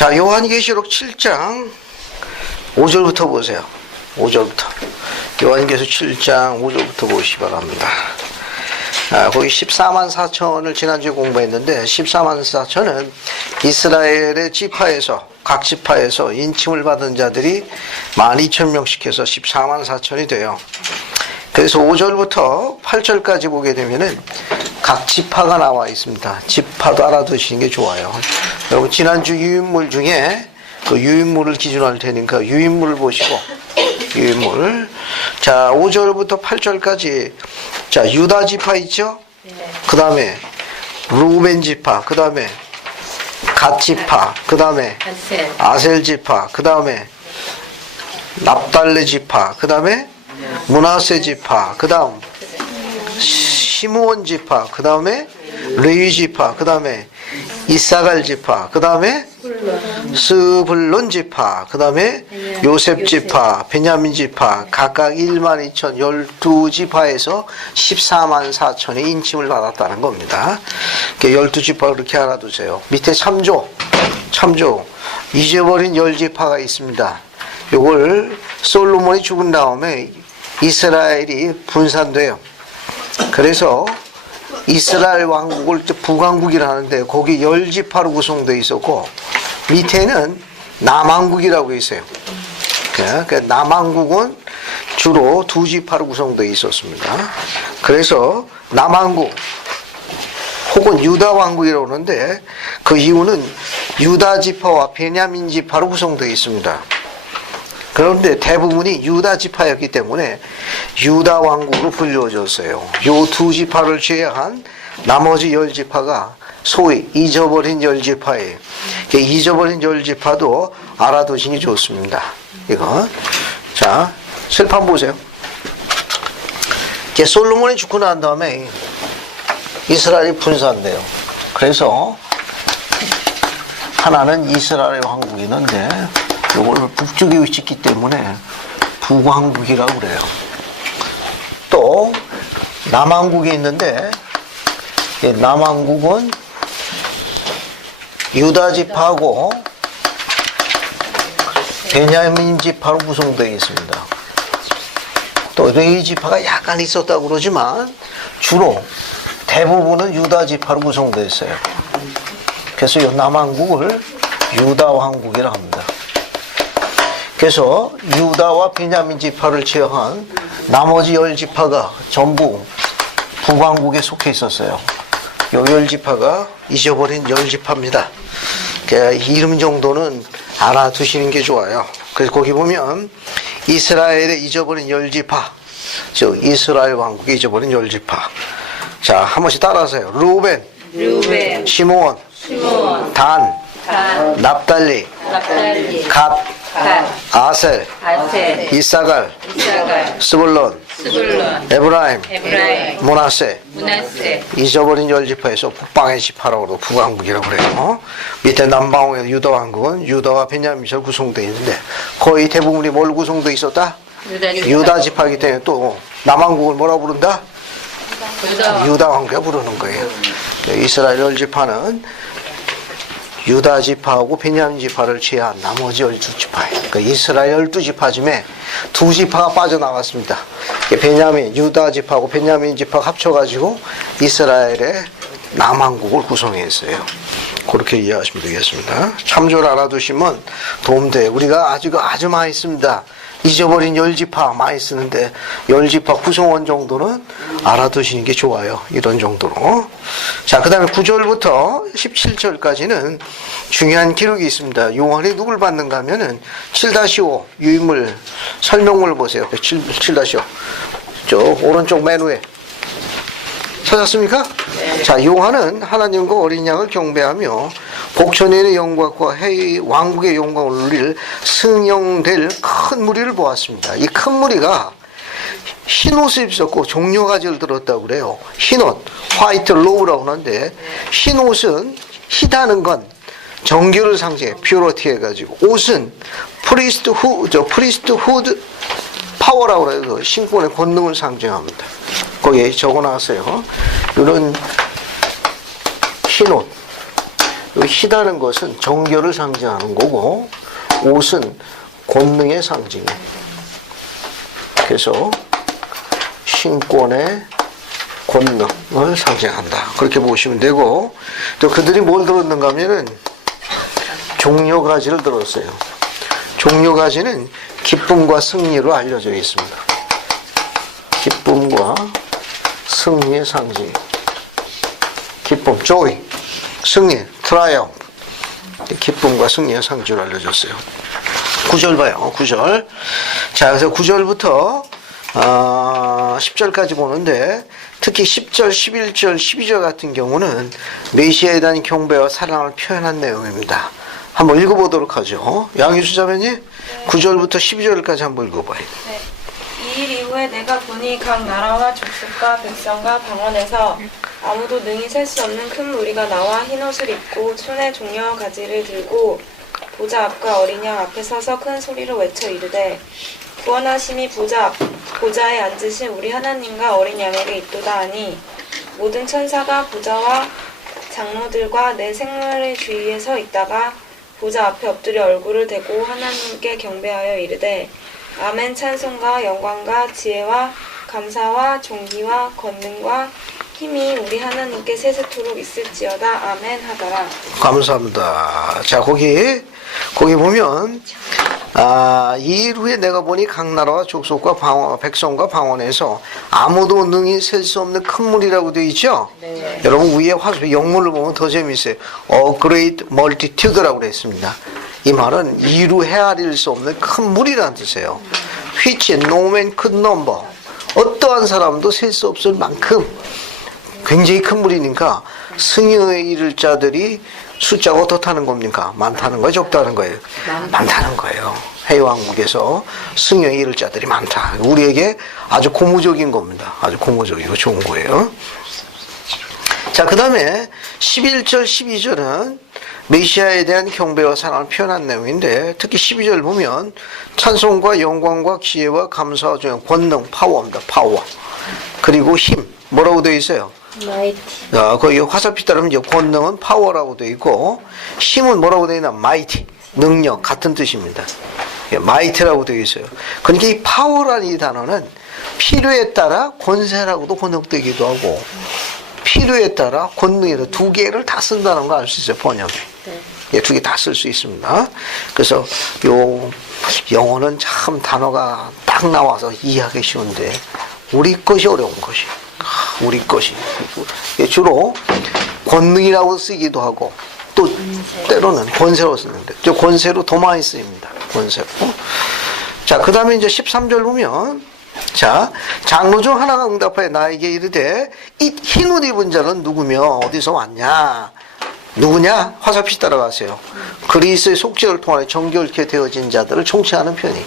자, 요한계시록 7장 5절부터 보세요. 5절부터. 요한계시록 7장 5절부터 보시기 바랍니다. 거기 14만 4천을 지난주에 공부했는데 14만 4천은 이스라엘의 지파에서 각 지파에서 인침을 받은 자들이 12,000명씩 해서 14만 4천이 돼요. 그래서 5절부터 8절까지 보게 되면은 각 지파가 나와 있습니다. 지파도 알아두시는 게 좋아요. 여러분 지난주 유인물 중에 그 유인물을 기준으로 할 테니까 유인물을 보시고 유인물. 자, 5절부터 8절까지 자, 유다 지파 있죠? 그 다음에 루벤 지파, 그 다음에 갓 지파, 그 다음에 아셀 지파, 그 다음에 납달레 지파, 그 다음에 므낫세 지파, 그 다음 시므온 지파, 그 다음에 레위 지파, 그 다음에 이사갈 지파, 그 다음에 스불론 지파, 그 다음에 요셉 지파, 베냐민 지파, 각각 12,000, 12지파에서 14만 4천의 인침을 받았다는 겁니다. 12지파 그렇게 알아두세요. 밑에 참조, 잊어버린 10지파가 있습니다. 요걸 솔로몬이 죽은 다음에 이스라엘이 분산돼요. 그래서 이스라엘 왕국을 북왕국이라 하는데 거기 10지파로 구성되어 있었고 밑에는 남왕국이라고 있어요. 그 남왕국은 주로 2지파로 구성되어 있었습니다. 그래서 남왕국 혹은 유다 왕국이라고 하는데 그 이유는 유다 지파와 베냐민 지파로 구성되어 있습니다. 그런데 대부분이 유다 지파였기 때문에 유다 왕국으로 불려졌어요. 요 2지파를 제외한 나머지 10지파가 소위 잊어버린 10지파예요. 잊어버린 10지파도 알아두시니 좋습니다. 이거. 자, 설판 보세요. 솔로몬이 죽고 난 다음에 이스라엘이 분산돼요. 그래서 하나는 이스라엘 왕국이 있는데 이걸 북쪽에 위치했기 때문에 북왕국이라고 그래요. 또 남왕국이 있는데 남왕국은 유다 지파하고 베냐민 지파로 구성되어 있습니다. 또 레위 지파가 약간 있었다고 그러지만 주로 대부분은 유다 지파로 구성되어 있어요. 그래서 이 남왕국을 유다 왕국이라고 합니다. 그래서 유다와 베냐민 지파를 제외한 나머지 10지파가 전부 북왕국에 속해 있었어요. 이 10지파가 잊어버린 10지파입니다. 이름 정도는 알아두시는 게 좋아요. 그래서 거기 보면 이스라엘의 잊어버린 10지파, 즉 이스라엘 왕국에 잊어버린 10지파. 자, 한 번씩 따라하세요. 루벤, 시므온, 단, 납달리, 갓, 아셀, 이사갈, 스불론, 에브라임, 므낫세. 잊어버린 10지파에서 북방의 지파라고 그러고 북왕국이라고 그래요. 밑에 남방의 유다 왕국은 유다와 베냐민에서 구성되어 있는데 거의 대부분이 뭘 구성되어 있었다? 유다 지파이기 때문에 또 남왕국을 뭐라고 부른다? 유다 왕국이라고 부르는 거예요. 이스라엘 10지파는 유다 지파하고 베냐민 지파를 제외한 나머지 12지파예요. 그러니까 이스라엘 12지파 중에 2지파가 빠져나갔습니다. 베냐민, 유다 지파하고 베냐민 지파가 합쳐가지고 이스라엘의 남왕국을 구성했어요. 그렇게 이해하시면 되겠습니다. 참조를 알아두시면 도움돼요. 우리가 아주 많이 씁니다. 잊어버린 10지파 많이 쓰는데 10지파 구성원 정도는 알아두시는 게 좋아요. 이런 정도로. 자, 그 다음에 9절부터 17절까지는 중요한 기록이 있습니다. 요한이 누굴 받는가 하면은 7-5 유인물 설명물 보세요. 7-5 저 오른쪽 맨 위에 찾았습니까? 네. 자, 요한은 하나님과 어린 양을 경배하며 복천인의 영광과 왕국의 영광을 누릴 승용될 큰 무리를 보았습니다. 이 큰 무리가 흰 옷을 입었고 종려가지를 들었다고 그래요. 흰 옷, 화이트 로우라고 하는데 흰 옷은 희다는 건 정결을 상징해, 퓨러티 해가지고 옷은 프리스트후드 파워라고 그래서 신권의 권능을 상징합니다. 거기에 적어놨어요. 이런 흰옷, 희다는 것은 정결을 상징하는 거고 옷은 권능의 상징이에요. 그래서 신권의 권능을 상징한다. 그렇게 보시면 되고 또 그들이 뭘 들었는가 하면은 종려가지를 들었어요. 종려가지는 기쁨과 승리로 알려져 있습니다. 기쁨과 승리의 상징. 기쁨, joy, 승리, triumph. 기쁨과 승리의 상징으로 알려졌어요. 9절 봐요. 9절. 자, 그래서 9절부터 10절까지 보는데 특히 10절, 11절, 12절 같은 경우는 메시아에 대한 경배와 사랑을 표현한 내용입니다. 한번 읽어보도록 하죠. 양희수 자매님, 9절부터 12절까지 한번 읽어봐요. 네. 이 일 이후에 내가 보니 각 나라와 족속과 백성과 방언에서 아무도 능히 셀 수 없는 큰 무리가 나와 흰옷을 입고 손에 종려 가지를 들고 보좌 앞과 어린 양 앞에 서서 큰 소리로 외쳐 이르되 구원하심이 보좌에 앉으신 우리 하나님과 어린 양에게 있도다 하니 모든 천사가 보좌와 장로들과 내 생물의 주위에 서 있다가 보좌 앞에 엎드려 얼굴을 대고 하나님께 경배하여 이르되 아멘. 찬송과 영광과 지혜와 감사와 존귀와 권능과 힘이 우리 하나님께 세세토록 있을지어다. 아멘 하더라. 감사합니다. 자, 거기 보면 이 일 후에 내가 보니 각 나라와 족속과 백성과 방언에서 아무도 능히 셀 수 없는 큰 물이라고 되어 있죠? 네. 여러분 위에 영문을 보면 더 재미있어요. A great multitude라고 그랬습니다. 이 말은 이루 헤아릴 수 없는 큰 물이라는 뜻이에요. Which no man could number. 어떠한 사람도 셀 수 없을 만큼 굉장히 큰 물이니까 승여에 이를 자들이 숫자가 어떻다는 겁니까? 많다는 거예요? 적다는 거예요? 많다는 거예요. 해왕국에서 승여에 이를 자들이 많다. 우리에게 아주 고무적인 겁니다. 아주 고무적이고 좋은 거예요. 자, 그 다음에 11절, 12절은 메시아에 대한 경배와 사랑을 표현한 내용인데 특히 12절 보면 찬송과 영광과 지혜와 감사와 권능, 파워입니다. 파워. 그리고 힘. 뭐라고 되어 있어요? 마이티. 거기 화살표 따르면 이제 권능은 파워라고 되어 있고 힘은 뭐라고 되어 있나? 마이티. 능력 같은 뜻입니다. 마이티라고 되어 있어요. 그러니까 이 파워라는 이 단어는 필요에 따라 권세라고도 번역되기도 하고 필요에 따라 권능에도 두 개를 다 쓴다는 거 알 수 있어요. 번역이. 네. 두 개 다 쓸 수 있습니다. 그래서 요 영어는 참 단어가 딱 나와서 이해하기 쉬운데 우리 것이 어려운 것이. 우리 것이. 주로 권능이라고 쓰기도 하고 또 때로는 권세로 쓰는데 저 권세로 더 많이 쓰입니다. 권세로. 자, 그 다음에 이제 13절 보면 자, 장로 중 하나가 응답하여 나에게 이르되 이 흰옷 입은 자는 누구며 어디서 왔냐? 누구냐? 화살표 따라가세요. 그리스도의 속죄를 통하여 정결케 되어진 자들을 총체하는 편이.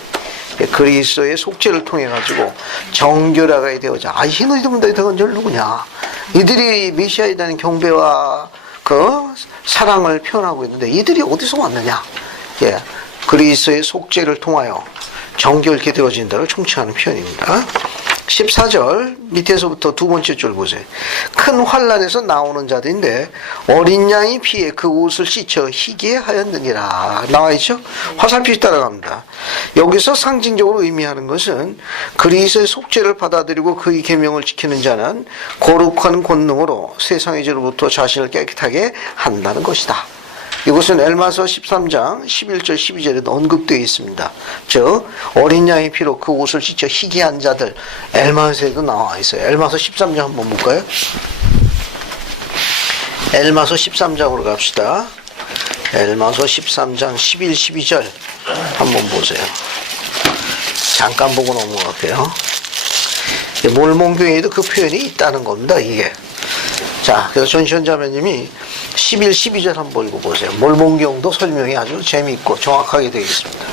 그리스도의 속죄를 통해 가지고 정결하게 되어져. 흰옷 입은 자들 누구냐? 이들이 메시아에 대한 경배와 그 사랑을 표현하고 있는데 이들이 어디서 왔느냐? 예, 그리스도의 속죄를 통하여 정결케 되어진 자를 총체하는 표현입니다. 14절 밑에서부터 두 번째 줄 보세요. 큰 환란에서 나오는 자들인데 어린 양이 피해 그 옷을 씻어 희게 하였느니라 나와 있죠? 화살표 따라갑니다. 여기서 상징적으로 의미하는 것은 그리스도의 속죄를 받아들이고 그의 계명을 지키는 자는 거룩한 권능으로 세상의 죄로부터 자신을 깨끗하게 한다는 것이다. 이것은 엘마서 13장 11절 12절에도 언급되어 있습니다. 즉 어린 양의 피로 그 옷을 씻어 희게 한 자들 엘마서에도 나와 있어요. 엘마서 13장 한번 볼까요? 엘마서 13장으로 갑시다. 엘마서 13장 11, 12절 한번 보세요. 잠깐 보고 넘어갈게요. 몰몬교회에도 그 표현이 있다는 겁니다. 이게. 자, 그래서 전시현 자매님이 11, 12절 한번 읽어보세요. 몰몬경도 설명이 아주 재미있고 정확하게 되어 있습니다.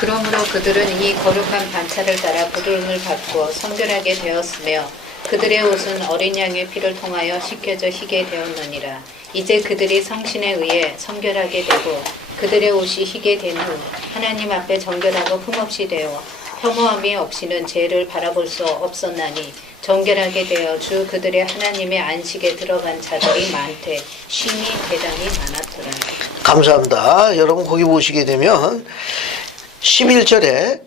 그러므로 그들은 이 거룩한 반차를 따라 부름을 받고 성결하게 되었으며 그들의 옷은 어린 양의 피를 통하여 씻겨져 희게 되었느니라. 이제 그들이 성신에 의해 성결하게 되고 그들의 옷이 희게 된 후 하나님 앞에 정결하고 흠없이 되어 혐오함이 없이는 죄를 바라볼 수 없었나니 정결하게 되어 주 그들의 하나님의 안식에 들어간 자들이 많되 쉼이 대단히 많았더라. 감사합니다. 여러분 거기 보시게 되면 11절에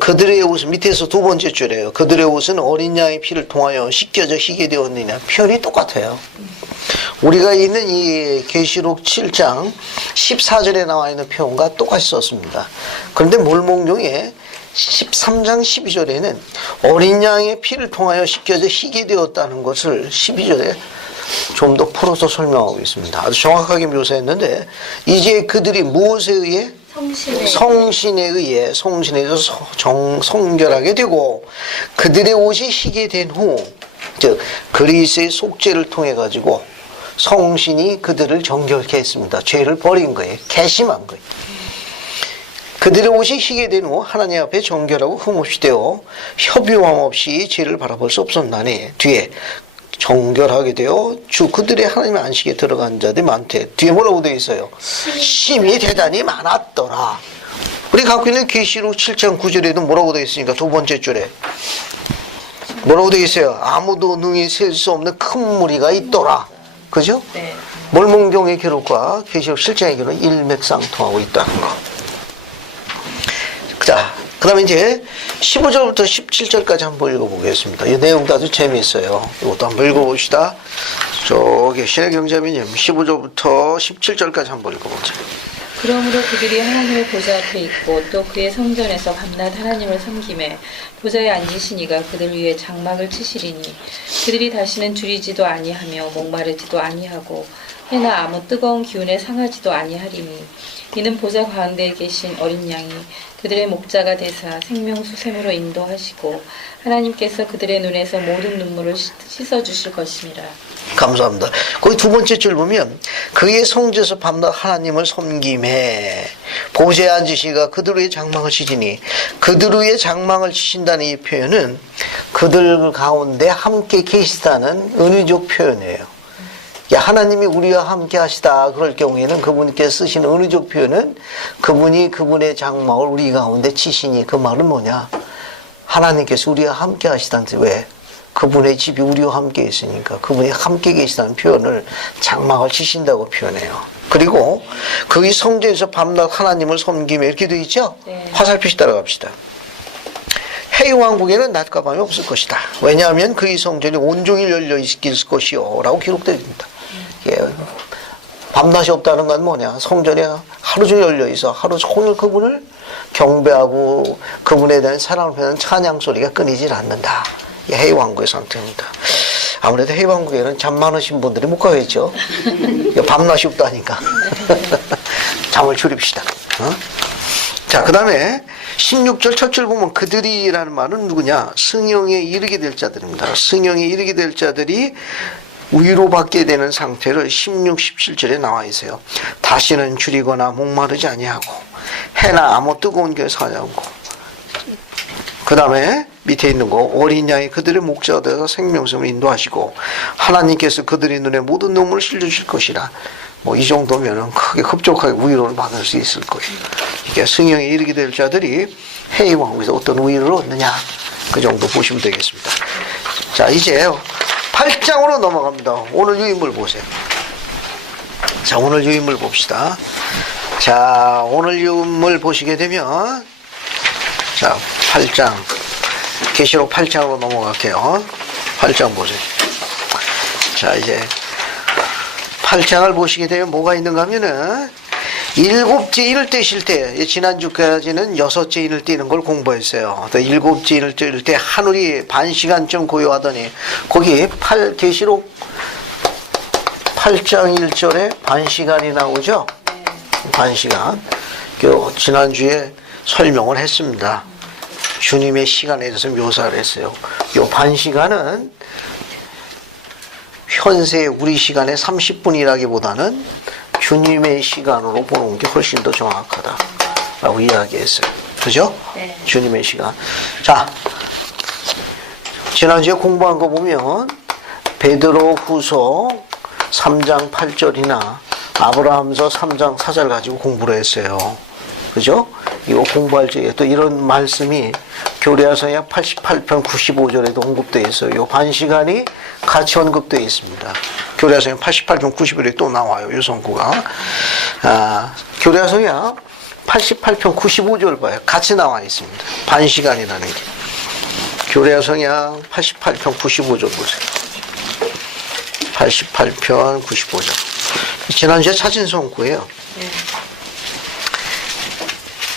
그들의 옷은 밑에서 두 번째 줄이에요. 그들의 옷은 어린 양의 피를 통하여 씻겨져 희게 되었느냐. 표현이 똑같아요. 우리가 있는 이 계시록 7장 14절에 나와 있는 표현과 똑같이 썼습니다. 그런데 몰목용의 13장 12절에는 어린 양의 피를 통하여 씻겨져 희게 되었다는 것을 12절에 좀 더 풀어서 설명하고 있습니다. 아주 정확하게 묘사했는데 이제 그들이 무엇에 의해? 성신에 의해 성결하게 되고 그들의 옷이 희게 된 후, 즉 그리스의 속죄를 통해 가지고 성신이 그들을 정결케 했습니다. 죄를 버린 거예요. 개심한 거예요. 그들의 옷이 희게 된 후 하나님 앞에 정결하고 흠없이 되어 협의함 없이 죄를 바라볼 수 없었나니 뒤에 정결하게 되어 주 그들의 하나님의 안식에 들어간 자들이 많대. 뒤에 뭐라고 되어 있어요? 쉼이 대단히 많았더라. 우리 갖고 있는 계시록 7장 9절에도 뭐라고 되어 있으니까 두 번째 줄에 뭐라고 되어 있어요? 아무도 능히 셀 수 없는 큰 무리가 있더라. 그죠? 네. 몰몬경의 기록과 계시록 7장의 기록은 일맥상통하고 있다는 거. 자, 그 다음에 이제 15절부터 17절까지 한번 읽어보겠습니다. 이 내용도 아주 재미있어요. 이것도 한번 읽어봅시다. 저기 신해경자민님 15절부터 17절까지 한번 읽어보자. 그러므로 그들이 하나님의 보좌 앞에 있고 또 그의 성전에서 밤낮 하나님을 섬기매 보좌에 앉으신 이가 그들 위에 장막을 치시리니 그들이 다시는 줄이지도 아니하며 목마르지도 아니하고 해나 아무 뜨거운 기운에 상하지도 아니하리니 이는 보좌 가운데에 계신 어린 양이 그들의 목자가 되사 생명수샘으로 인도하시고 하나님께서 그들의 눈에서 모든 눈물을 씻어주실 것임이라. 감사합니다. 거기 두 번째 줄 보면 그의 성전에서 밤낮 하나님을 섬김에 보좌에 앉으시가 그들 위에 장막을 치시니 그들 위에 장막을 치신다는 이 표현은 그들 가운데 함께 계시다는 은유적 표현이에요. 하나님이 우리와 함께 하시다 그럴 경우에는 그분께 쓰신 은유적 표현은 그분이 그분의 장막을 우리 가운데 치시니 그 말은 뭐냐? 하나님께서 우리와 함께 하시다는 뜻. 왜? 그분의 집이 우리와 함께 있으니까 그분이 함께 계시다는 표현을 장막을 치신다고 표현해요. 그리고 그의 성전에서 밤낮 하나님을 섬기며 이렇게 되어 있죠? 네. 화살표시 따라갑시다. 해왕국에는 낮과 밤이 없을 것이다. 왜냐하면 그의 성전이 온종일 열려 있을 것이요 라고 기록되어 있습니다. 예. 밤낮이 없다는 건 뭐냐? 성전에 하루 종일 열려 있어 하루 종일 그분을 경배하고 그분에 대한 사랑을 표현하는 찬양 소리가 끊이질 않는다. 해왕국의 상태입니다. 아무래도 해왕국에는 잠 많으신 분들이 못 가겠죠. 밤낮이 없다니까. 잠을 줄입시다. 자, 그 다음에 16절 첫 줄 보면 그들이라는 말은 누구냐? 승형에 이르게 될 자들입니다. 승형에 이르게 될 자들이 위로받게 되는 상태를 16, 17절에 나와 있어요. 다시는 줄이거나 목마르지 아니하고 해나 아무 뜨거운 게 사지 않고 그 다음에 밑에 있는 거 어린 양이 그들의 목자가 되어서 생명성을 인도하시고 하나님께서 그들의 눈에 모든 눈물을 실려주실 것이라. 뭐 이 정도면은 크게 흡족하게 위로를 받을 수 있을 거예요. 이게 승형에 이르게 될 자들이 해왕국에서 어떤 위로를 얻느냐 그 정도 보시면 되겠습니다. 자, 이제 8장으로 넘어갑니다. 오늘 유인물 보세요. 자, 오늘 유인물 봅시다. 자, 오늘 유인물 보시게 되면 자, 8장 계시록 8장으로 넘어갈게요. 8장 보세요. 자, 이제 8장을 보시게 되면 뭐가 있는가 하면은 일곱째 인을 떼실 때 지난주까지는 여섯째 인을 떼는 걸 공부했어요. 또 일곱째 인을 떼실 때 하늘이 반 시간쯤 고요하더니 거기 계시록 8장 1절에 반 시간이 나오죠. 반 시간. 지난주에 설명을 했습니다. 주님의 시간에 대해서 묘사를 했어요. 요 반 시간은 현재 우리 시간의 30분이라기보다는 주님의 시간으로 보는 게 훨씬 더 정확하다라고 이야기했어요. 그죠? 네. 주님의 시간. 자, 지난주에 공부한 거 보면 베드로 후서 3장 8절이나 아브라함서 3장 4절 가지고 공부를 했어요. 그죠? 이거 공부할 적에 또 이런 말씀이 교리화서에 88편 95절에도 언급되어 있어요. 요 반시간이 같이 언급되어 있습니다. 교리화서에 88편 91에 또 나와요. 요 성구가. 교리화서에 88편 95절 봐요. 같이 나와 있습니다. 반시간이라는 게. 교리화서야 88편 95절 보세요. 88편 95절. 지난주에 찾은 성구예요. 네.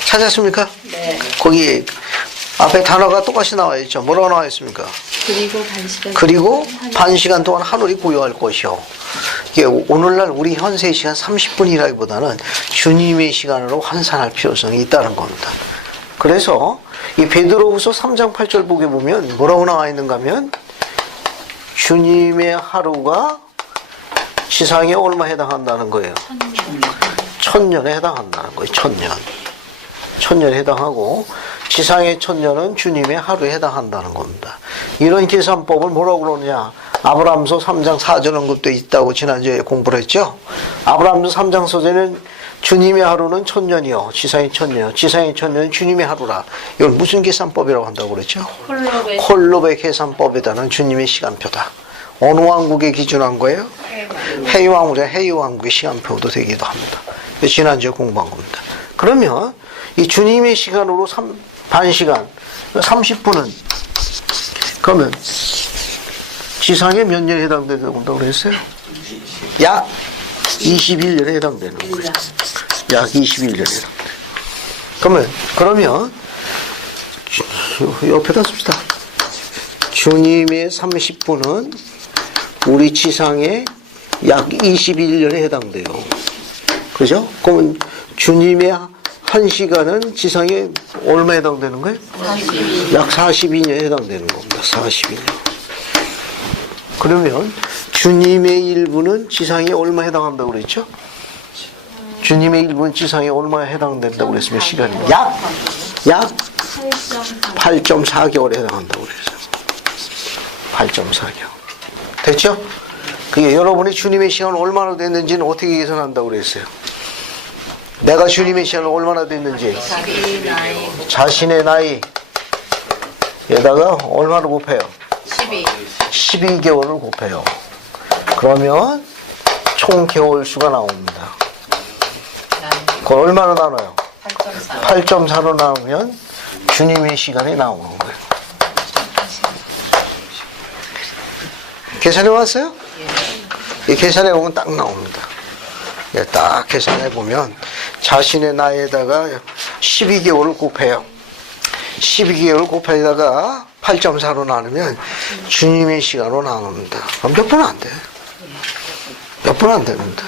찾았습니까? 네. 거기 앞에 단어가 똑같이 나와 있죠. 뭐라고 나와 있습니까? 그리고 반시간 동안 하늘이 고요할 것이요. 이게 오늘날 우리 현세 시간 30분이라기보다는 주님의 시간으로 환산할 필요성이 있다는 겁니다. 그래서 이 베드로후서 3장 8절 보게 보면 뭐라고 나와 있는가 하면 주님의 하루가 지상에 얼마 해당한다는 거예요? 1000년에 해당한다는 거예요. 1000년. 1000년에 해당하고 지상의 1000년은 주님의 하루에 해당한다는 겁니다. 이런 계산법을 뭐라고 그러느냐? 아브라함서 3장 4절 언급되어 있다고 지난주에 공부를 했죠. 아브라함서 3장 4절은 주님의 하루는 1000년이요 지상의 1000년, 지상의 1000년은 주님의 하루라. 이건 무슨 계산법이라고 한다고 그랬죠? 콜롭의 계산법에다는 주님의 시간표다. 어느 왕국의 기준한 거예요? 헤이 왕국의 시간표도 되기도 합니다. 지난주에 공부한 겁니다. 그러면 이 주님의 시간으로 반시간 30분은 그러면 지상에 몇 년에 해당된다고 그랬어요? 약 21년에 해당되는 거예요. 약 21년에 해당돼요. 그러면 옆에다 씁시다. 주님의 30분은 우리 지상에 약 21년에 해당돼요. 그죠? 그러면 주님의 1시간은 지상에 얼마에 해당되는 거예요? 42. 약 42년에 해당되는 겁니다. 42년. 그러면 주님의 1분은 지상에 얼마 해당한다고 그랬죠? 주님의 1분은 지상에 얼마에 해당된다고 그랬으면 시간이 약 8.4개월에 해당한다고 그랬어요. 8.4개월. 됐죠? 그게 여러분이 주님의 시간 얼마나 됐는지는 어떻게 계산한다고 그랬어요? 내가 주님의 시간을 얼마나 됐는지 자신의 나이에다가 얼마를 곱해요? 12개월을 곱해요. 그러면 총 개월 수가 나옵니다. 그걸 얼마나 나눠요? 8.4로 나누면 주님의 시간이 나오는 거예요. 계산해 왔어요? 이 계산해 보면 딱 나옵니다. 딱 계산해 보면 자신의 나이에다가 12개월을 곱해요. 12개월 곱해다가 8.4로 나누면 주님의 시간으로 나눕니다. 그럼 몇 분 안 돼요. 몇 분 안 됩니다.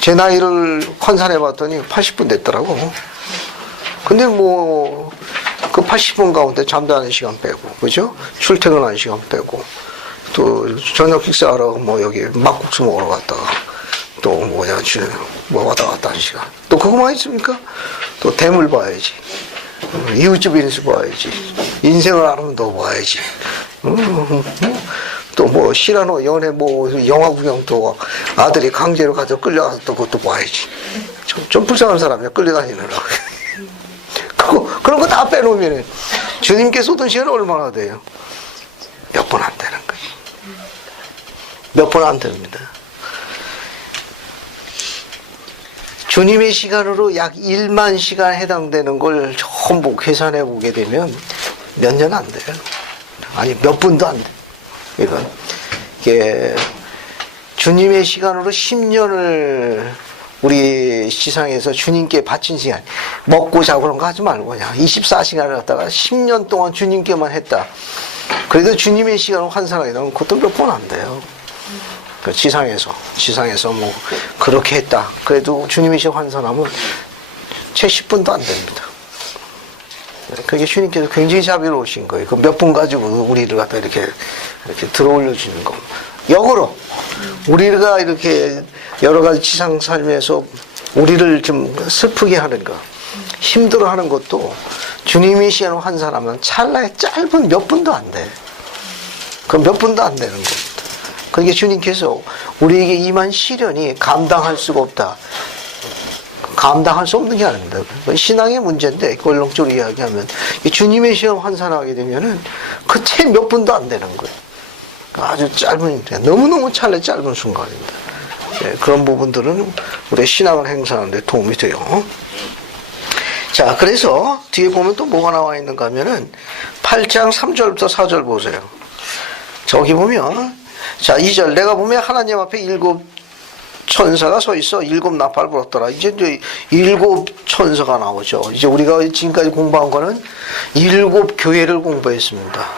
제 나이를 환산해 봤더니 80분 됐더라고. 근데 그 80분 가운데 잠자는 시간 빼고, 그죠? 출퇴근하는 시간 빼고, 또 저녁 식사하러 여기 막국수 먹으러 갔다가, 또 왔다 갔다 하는 시간. 또 그거만 있습니까? 또 대물 봐야지. 이웃집 인수 봐야지. 인생을 알면 더 봐야지. 또 시라노 연애 영화 구경 또 아들이 강제로 가서 끌려가서 또 그것도 봐야지. 좀 불쌍한 사람이야, 끌려다니느라. 그런 거 다 빼놓으면 주님께 쏟은 시간은 얼마나 돼요? 몇 번 안 되는 거예요. 몇 번 안 됩니다. 주님의 시간으로 약 1만 시간 해당되는 걸 전부 계산해 보게 되면 몇 년 안 돼요. 아니, 몇 분도 안 돼요. 이건, 이게, 주님의 시간으로 10년을 우리 지상에서 주님께 바친 시간, 먹고 자고 그런 거 하지 말고 그냥 24시간을 갖다가 10년 동안 주님께만 했다. 그래도 주님의 시간을 환산하게 되면 그것도 몇 번 안 돼요. 그 지상에서 그렇게 했다. 그래도 주님의 시간 환산하면 채 10분도 안 됩니다. 그게 주님께서 굉장히 자비로우신 거예요. 그 몇 분 가지고 우리를 갖다 이렇게 들어올려 주는 거. 역으로 우리가 이렇게 여러 가지 지상 삶에서 우리를 좀 슬프게 하는 거, 힘들어하는 것도 주님의 시간을 환산하면 찰나의 짧은 몇 분도 안 돼. 그 몇 분도 안 되는 겁니다. 그러니까 주님께서 우리에게 임한 시련이 감당할 수가 없다. 감당할 수 없는 게 아닙니다. 그건 신앙의 문제인데, 결론적으로 이야기하면, 이 주님의 시험 환산하게 되면은, 그 채 몇 분도 안 되는 거예요. 아주 짧은, 너무너무 찰나 짧은 순간입니다. 예, 그런 부분들은 우리의 신앙을 행사하는 데 도움이 돼요. 자, 그래서 뒤에 보면 또 뭐가 나와 있는가 하면은 8장 3절부터 4절 보세요. 저기 보면, 자, 2절, 내가 보면 하나님 앞에 7 천사가 서 있어 7 나팔 불었더라. 이제 7 천사가 나오죠. 이제 우리가 지금까지 공부한 거는 7 교회를 공부했습니다.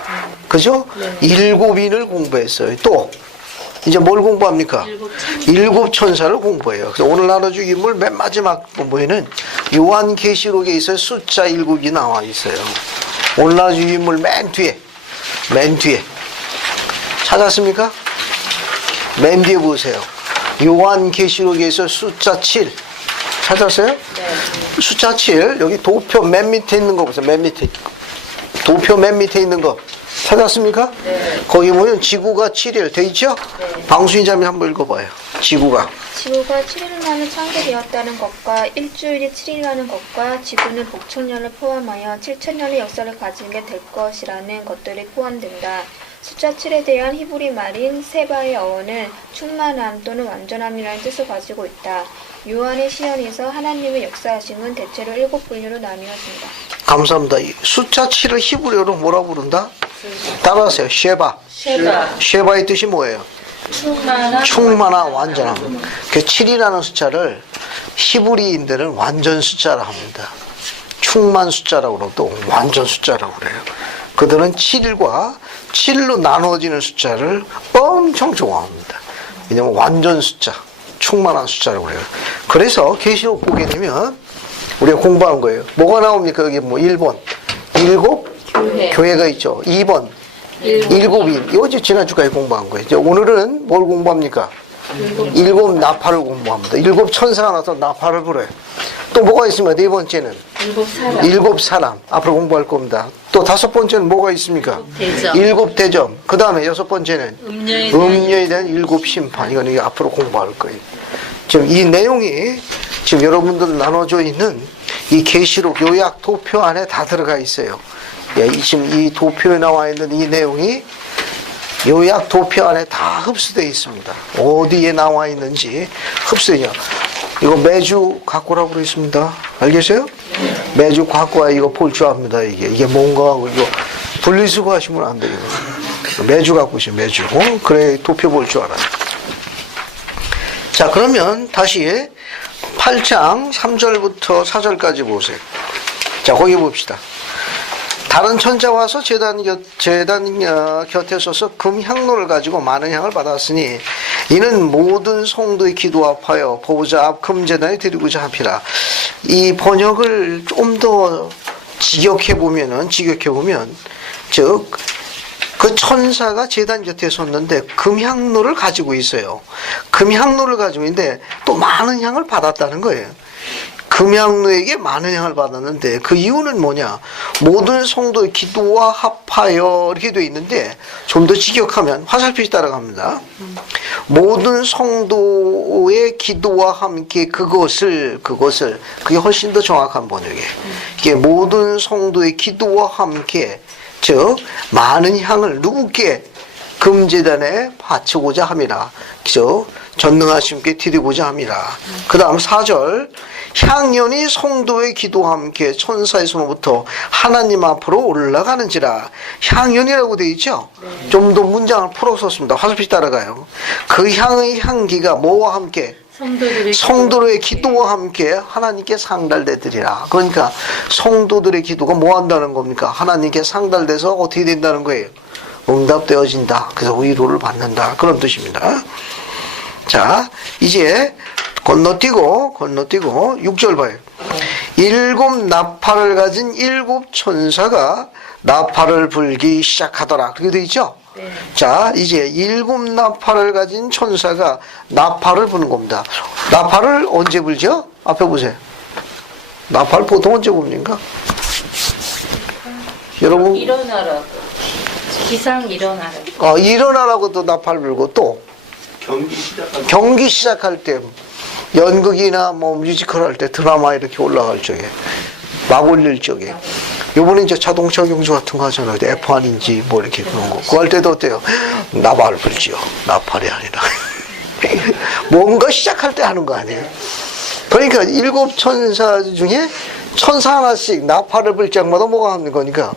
그죠? 네. 7인을 공부했어요. 또 이제 뭘 공부합니까? 7 천사를 공부해요. 그래서 오늘 나눠줄 인물 맨 마지막 본부에는 요한계시록에 있어요. 숫자 7이 나와 있어요. 오늘 나눠줄 인물 맨 뒤에 찾았습니까? 맨 뒤에 보세요. 요한계시록에서 숫자 7 찾았어요? 네. 숫자 7 여기 도표 맨 밑에 있는 거 보세요. 맨 밑에 도표 맨 밑에 있는 거 찾았습니까? 네. 거기 보면 지구가 7일 돼 있죠? 네. 방수인자님 한번 읽어봐요. 지구가 7일 만에 창조되었다는 것과 일주일이 7일이라는 것과 지구는 복천년을 포함하여 7천년의 역사를 가지게 될 것이라는 것들이 포함된다. 숫자 7에 대한 히브리 말인 세바의 어원은 충만함 또는 완전함이라는 뜻을 가지고 있다. 요한의 시연에서 하나님의 역사하심은 대체로 7분류로 나뉘어진다. 감사합니다. 숫자 7을 히브리어로 뭐라고 부른다? 따라하세요. 쉐바의 뜻이 뭐예요? 충만한 완전함. 그 7이라는 숫자를 히브리인들은 완전 숫자라 합니다. 충만 숫자라고 그러고 완전 숫자라고 그래요. 그들은 7과 7로 나누어지는 숫자를 엄청 좋아합니다. 왜냐면 완전 숫자, 충만한 숫자라고 그래요. 그래서 계시록 보게 되면 우리가 공부한 거예요. 뭐가 나옵니까? 여기 뭐 1번 7 교회가 있죠. 2번 7인. 이거 지난주까지 공부한 거예요. 이제 오늘은 뭘 공부합니까? 7 나팔을 공부합니다. 7 천사가 나서 나팔을 불어요. 또 뭐가 있습니까? 네 번째는 7 사람. 앞으로 공부할 겁니다. 또 5번째는 뭐가 있습니까? 7 대점. 그 다음에 6번째는 음녀에 대한 7 심판. 이건 앞으로 공부할 거예요. 지금 이 내용이 지금 여러분들 나눠져 있는 이 계시록 요약 도표 안에 다 들어가 있어요. 예, 지금 이 도표에 나와 있는 이 내용이 요약 도표 안에 다 흡수되어 있습니다. 어디에 나와 있는지 흡수되냐. 이거 매주 갖고 오라고 그랬습니다. 알겠어요? 매주 갖고 와. 이거 볼 줄 압니다. 이게 뭔가 하고 이거 분리수거 하시면 안 돼요. 매주 갖고 오시면 매주. 그래 도표 볼 줄 알아요. 자, 그러면 다시 8장 3절부터 4절까지 보세요. 자, 거기 봅시다. 다른 천자 와서 제단 곁에 서서 금 향로를 가지고 많은 향을 받았으니 이는 모든 성도의 기도 앞하여 보호자 앞 금제단에 드리고자 함이라. 이 번역을 좀 더 직역해 보면 즉 그 천사가 제단 곁에 섰는데 금향로를 가지고 있어요. 금향로를 가지고 있는데 또 많은 향을 받았다는 거예요. 금향로에게 많은 향을 받았는데 그 이유는 뭐냐? 모든 성도의 기도와 합하여 이렇게 되어 있는데 좀 더 직역하면 화살표시 따라갑니다. 모든 성도의 기도와 함께 그것을 그게 훨씬 더 정확한 번역이에요. 이게 모든 성도의 기도와 함께 즉 많은 향을 누구께? 금제단에 바치고자 함이라. 그죠? 전능하신 분께 드리고자 함이라. 그 다음 4절 향연이 성도의 기도와 함께 천사의 손으로부터 하나님 앞으로 올라가는지라. 향연이라고 되어 있죠? 네. 좀 더 문장을 풀어서 썼습니다. 화살표 따라가요. 그 향의 향기가 뭐와 함께? 성도들의 기도와 함께 하나님께 상달되리라. 그러니까 성도들의 기도가 뭐 한다는 겁니까? 하나님께 상달돼서 어떻게 된다는 거예요? 응답되어진다. 그래서 위로를 받는다. 그런 뜻입니다. 자, 이제 건너뛰고 6절 봐요. 7 나팔을 가진 7 천사가 나팔을 불기 시작하더라. 그렇게 되어 있죠? 네. 자, 이제 7 나팔을 가진 천사가 나팔을 부는 겁니다. 나팔을 언제 불죠? 앞에 보세요. 나팔 보통 언제 붑니까? 여러분 일어나라고. 기상 일어나라고. 일어나라고도 나팔 불고 또 경기 시작할 때 연극이나 뭐 뮤지컬 할 때 드라마 이렇게 올라갈 적에 막 올릴 적에 요번에 이제 자동차 경주 같은 거 하잖아요. F1인지 뭐 이렇게 그런 거. 그거 할 때도 어때요? 나팔을 불지요. 나팔이 아니라. 뭔가 시작할 때 하는 거 아니에요? 그러니까 7 천사 중에 천사 하나씩 나팔을 불 때마다 뭐가 하는 거니까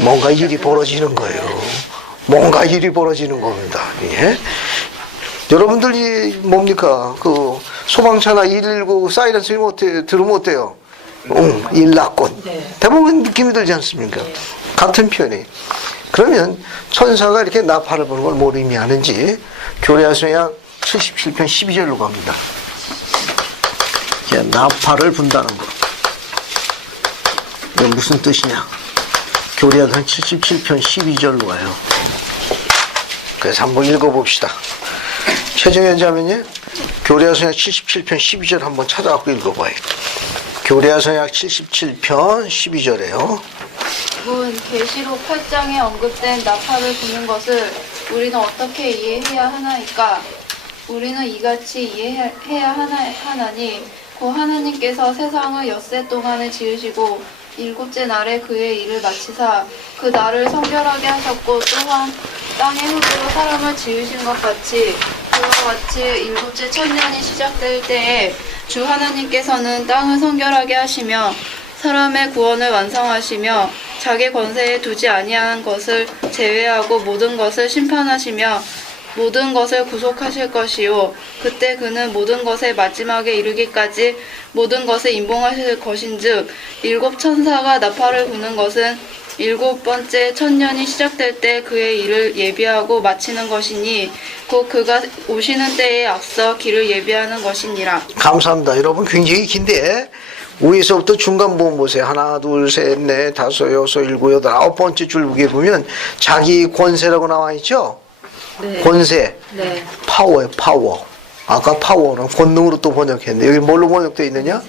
뭔가 일이 벌어지는 거예요. 뭔가 일이 벌어지는 겁니다. 예? 여러분들이 뭡니까? 그 소방차나 119 사이렌 소리 들으면 어때요? 일났군. 대부분 느낌이 들지 않습니까? 같은 표현이. 그러면 천사가 이렇게 나팔을 부는 걸 뭘 의미하는지 교례하서야 77편 12절로 갑니다. 나팔을 분다는 거. 이게 무슨 뜻이냐? 교례하서 77편 12절로 와요. 그래서 한번 읽어봅시다. 최정현 자매님, 교례하서야 77편 12절 한번 찾아갖고 읽어봐요. 교례하서약 77편 12절에요. 문 계시록 8장에 언급된 나팔을 부는 것을 우리는 어떻게 이해해야 하나이까? 우리는 이같이 이해해야 하나니 곧 하나님께서 세상을 엿새 동안에 지으시고 7째 날에 그의 일을 마치사 그 날을 성결하게 하셨고 또한 땅의 흙으로 사람을 지으신 것 같이 그와 같이 7째 천년이 시작될 때에 주 하나님께서는 땅을 성결하게 하시며 사람의 구원을 완성하시며 자기 권세에 두지 아니한 것을 제외하고 모든 것을 심판하시며 모든 것을 구속하실 것이요 그때 그는 모든 것의 마지막에 이르기까지 모든 것을 임봉하실 것인즉 7 천사가 나팔을 부는 것은 7번째 천년이 시작될 때 그의 일을 예비하고 마치는 것이니 곧 그가 오시는 때에 앞서 길을 예비하는 것이니라. 감사합니다. 여러분 굉장히 긴데 위에서부터 중간 부분 보세요. 하나, 둘, 셋, 넷, 다섯, 여섯, 일곱, 여덟, 9번째 줄 위에 보면 자기 권세라고 나와 있죠? 네. 권세. 네. 파워예요, 파워. 아까 파워는 권능으로 또 번역했는데 여기 뭘로 번역되어 있느냐?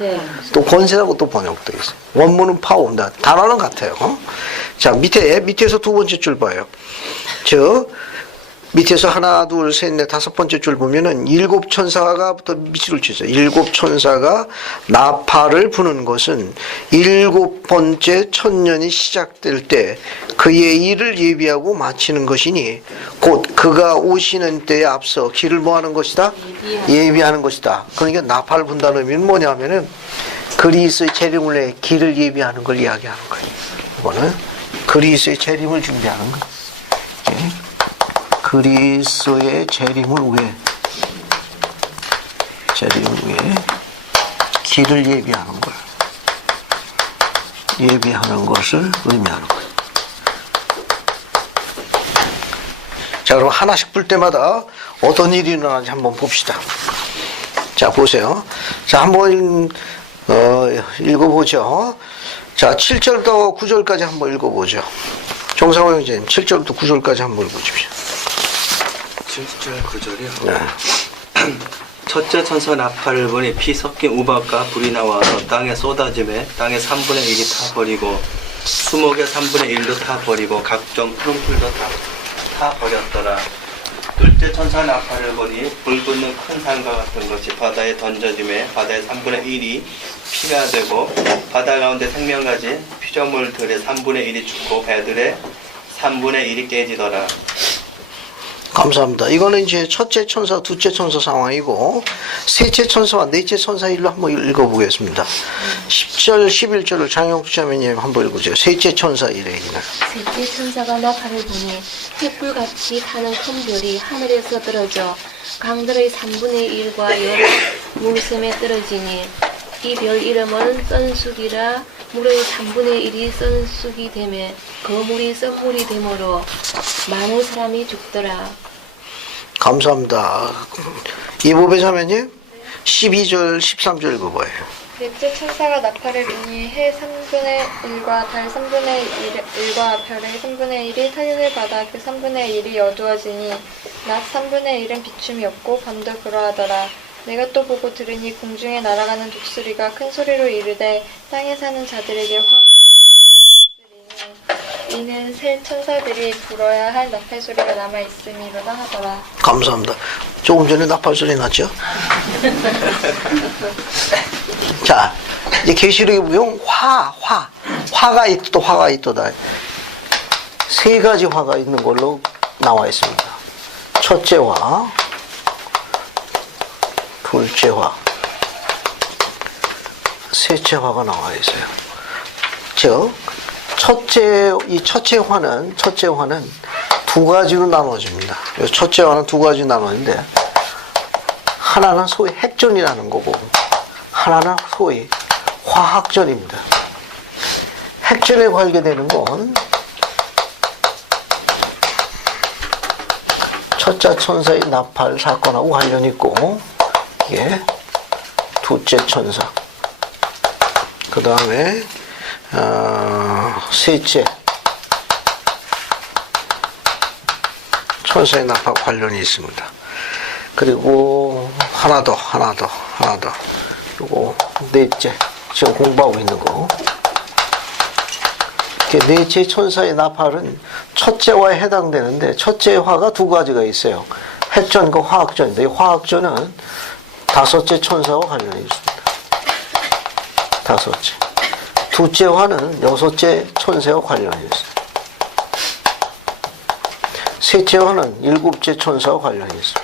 또 권세라고 또 번역되어 있어요. 원문은 파워입니다. 단어는 같아요. 자, 밑에서 2번째 줄 봐요. 밑에서 하나, 둘, 셋, 넷, 5번째 줄 보면은 7 천사가부터 밑줄을 치죠. 7 천사가 나팔을 부는 것은 7번째 천년이 시작될 때 그의 일을 예비하고 마치는 것이니 곧 그가 오시는 때에 앞서 길을 뭐 하는 것이다? 예비하는 것이다. 그러니까 나팔 분다는 의미는 뭐냐면은 그리스의 재림을 위해 길을 예비하는 걸 이야기하는 거예요. 이거는 그리스의 재림을 준비하는 거예요. 그리스도의 재림을 위해 길을 예비하는 거예요. 예비하는 것을 의미하는 거예요. 자, 그럼 하나씩 풀 때마다 어떤 일이 일어나는지 한번 봅시다. 자, 보세요. 자, 한번 읽어보죠. 자, 7절부터 9절까지 한번 읽어보죠. 정상호 형제님, 7절부터 9절까지 한번 읽어주십시오. 7절 9절이요. 네. 첫째 천사 나팔을 보니 피 섞인 우박과 불이 나와서 땅에 쏟아짐에 땅의 3분의 1이 타버리고 수목의 3분의 1도 타버리고 각종 푸른풀도 타버렸더라. 둘째 천사 나팔을 보니 불 붙는 큰 산과 같은 것이 바다에 던져짐에 바다의 3분의 1이 피가 되고 바다 가운데 생명가진 피조물들의 3분의 1이 죽고 배들의 3분의 1이 깨지더라. 감사합니다. 이거는 이제 첫째 천사, 둘째 천사 상황이고 셋째 천사와 넷째 천사 일로 한번 읽어보겠습니다. 10절, 11절을 장영수 자매님 한번 읽어주세요. 셋째 천사 일에 있는. 셋째 천사가 나팔을 부니 횃불같이 타는 큰 별이 하늘에서 떨어져 강들의 3분의 1과 여러 물샘에 떨어지니 이 별 이름은 썬쑥이라 물의 3분의 1이 썬쑥이 되매 그 물이 썬물이 되므로 많은 사람이 죽더라. 감사합니다. 이보배 자매님 12절, 13절 읽어봐요. 넷째 천사가 나팔을 부니 해 3분의 1과 달 3분의 1과 별의 3분의 1이 사진을 받아 그 3분의 1이 어두워지니 낮 3분의 1은 비춤이 없고 밤도 그러하더라. 내가 또 보고 들으니 공중에 날아가는 독수리가 큰 소리로 이르되 땅에 사는 자들에게 이는 새 천사들이 불어야 할 나팔 소리가 남아 있음이로다 하더라. 감사합니다. 조금 전에 나팔 소리 났죠? 자, 이제 계시록에 보면 화가 있도다. 세 가지 화가 있는 걸로 나와 있습니다. 첫째 화, 둘째 화, 셋째 화가 나와 있어요. 즉, 이 첫째 화는 두 가지로 나눠집니다. 첫째 화는 두 가지로 나누는데, 하나는 소위 핵전이라는 거고, 하나는 소위 화학전입니다. 핵전에 관계되는 건 첫째 천사의 나팔 사건하고 관련이 있고, 이게 둘째 천사, 그 다음에 셋째 천사의 나팔 관련이 있습니다. 그리고 하나 더. 요거 넷째, 지금 공부하고 있는 거. 넷째 천사의 나팔은 첫째화에 해당되는데, 첫째 화가 두 가지가 있어요. 핵전과 화학전인데, 이 화학전은 다섯째 천사와 관련이 있습니다. 다섯째. 둘째 화는 여섯째 천사와 관련이 있어요. 셋째 화는 일곱째 천사와 관련이 있습니다.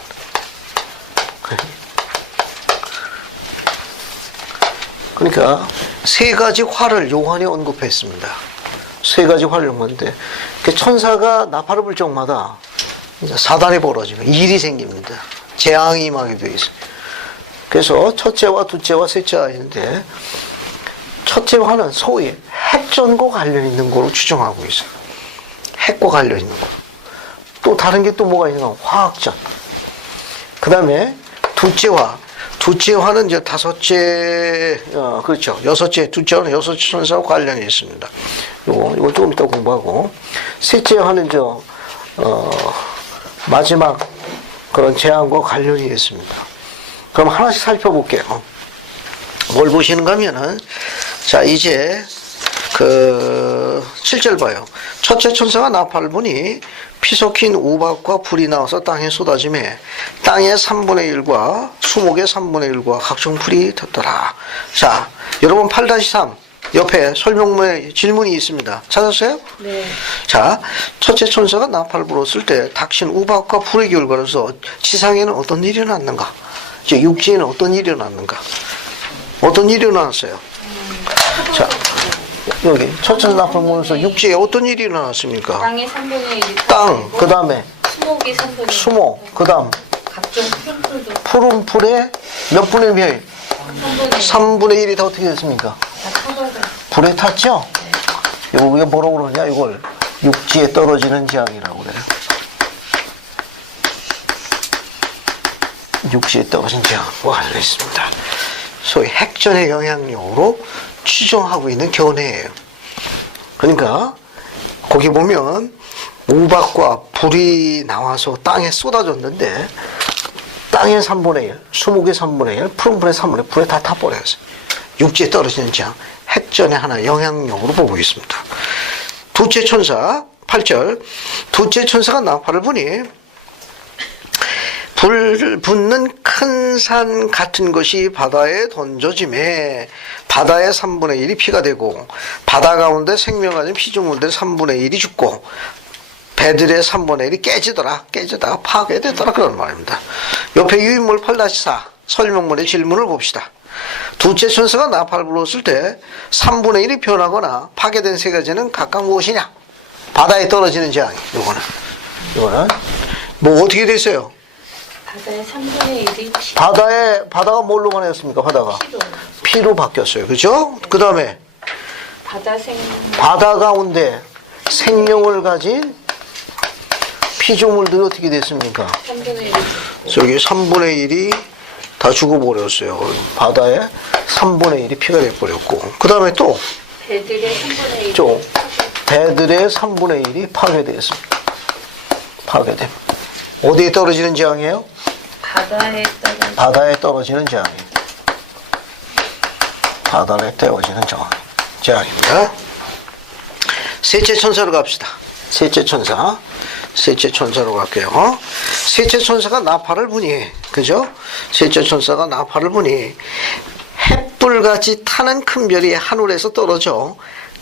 그러니까 세 가지 화를 요한이 언급했습니다. 세 가지 화를 언급했는데, 천사가 나팔을 불 적마다 사단이 벌어지면 일이 생깁니다. 재앙이 임하게 되어 있어요. 그래서 첫째와 둘째와 셋째가 있는데, 첫째 화는 소위 핵전과 관련 있는 거로 추정하고 있어요. 핵과 관련 있는 거. 또 다른 게 또 뭐가 있는가? 화학전. 그 다음에 둘째 화는 이제 둘째 화는 여섯째 천사와 관련이 있습니다. 이거 조금 이따 공부하고. 셋째 화는 마지막 그런 재앙과 관련이 있습니다. 그럼 하나씩 살펴볼게요. 뭘 보시는가 하면은, 자, 이제 7절 봐요. 첫째 천사가 나팔을 부니 피 섞인 우박과 불이 나와서 땅에 쏟아지매 땅의 3분의 1과 수목의 3분의 1과 각종 풀이 떴더라. 자, 여러분 8-3 옆에 설명문에 질문이 있습니다. 찾았어요? 네. 자, 첫째 천사가 나팔을 불었을 때 닥친 우박과 불의 결과로서 지상에는 어떤 일이 일어났는가? 이제 육지에는 어떤 일이 일어났는가? 어떤 일이 일어났어요? 자, 여기 첫째 나팔 불어서 육지에 어떤 일이 일어났습니까? 땅의 3분의 1이 땅, 그 다음에 수목이 3분의 1. 수목, 그 다음 각종 푸른 풀도 푸른 풀에 몇 분의 몇? 3분의 1이 다 어떻게 됐습니까? 다 타버려. 불에 탔죠? 이거 뭐라고 그러냐? 이걸 육지에 떨어지는 재앙이라고 그래요. 육지에 떨어진 재앙과 관련 있습니다. 소위 핵전의 영향력으로 추정하고 있는 견해예요. 그러니까 거기 보면 우박과 불이 나와서 땅에 쏟아졌는데, 땅의 3분의 1, 수목의 3분의 1, 푸른 불의 3분의 1, 불에 다 타버렸어요. 육지에 떨어지는 재앙, 핵전의 하나 영향력으로 보고 있습니다. 둘째 천사, 8절. 둘째 천사가 나팔을 부니 불 붙는 큰 산 같은 것이 바다에 던져짐에 바다의 3분의 1이 피가 되고, 바다 가운데 생명 가진 피조물들 3분의 1이 죽고, 배들의 3분의 1이 깨지다가 파괴되더라, 그런 말입니다. 옆에 유인물 8-4 설명문의 질문을 봅시다. 둘째 천사가 나팔을 불었을 때 3분의 1이 변하거나 파괴된 세 가지는 각각 무엇이냐? 바다에 떨어지는 재앙이. 이거는 뭐 어떻게 됐어요? 바다의 3분의 1이 피. 바다가 뭘로 변했습니까? 피로 바뀌었어요. 그죠? 그 다음에 바다 가운데 생명을 가진 피조물들이 어떻게 됐습니까? 3분의 1이 저기 3분의 1이 다 죽어버렸어요. 바다에 3분의 1이 피가 돼버렸고, 그 다음에 또 배들의 3분의 1이 배들의 3분의 1이 파괴되었습니다. 파괴됨. 어디에 떨어지는 재앙이에요? 바다에 떨어지는 재앙이에요. 바다에 떨어지는 재앙입니다. 셋째 천사로 갑시다. 셋째 천사. 셋째 천사로 갈게요. 셋째 천사가 나팔을 부니, 그죠? 셋째 천사가 나팔을 부니 햇불같이 타는 큰 별이 하늘에서 떨어져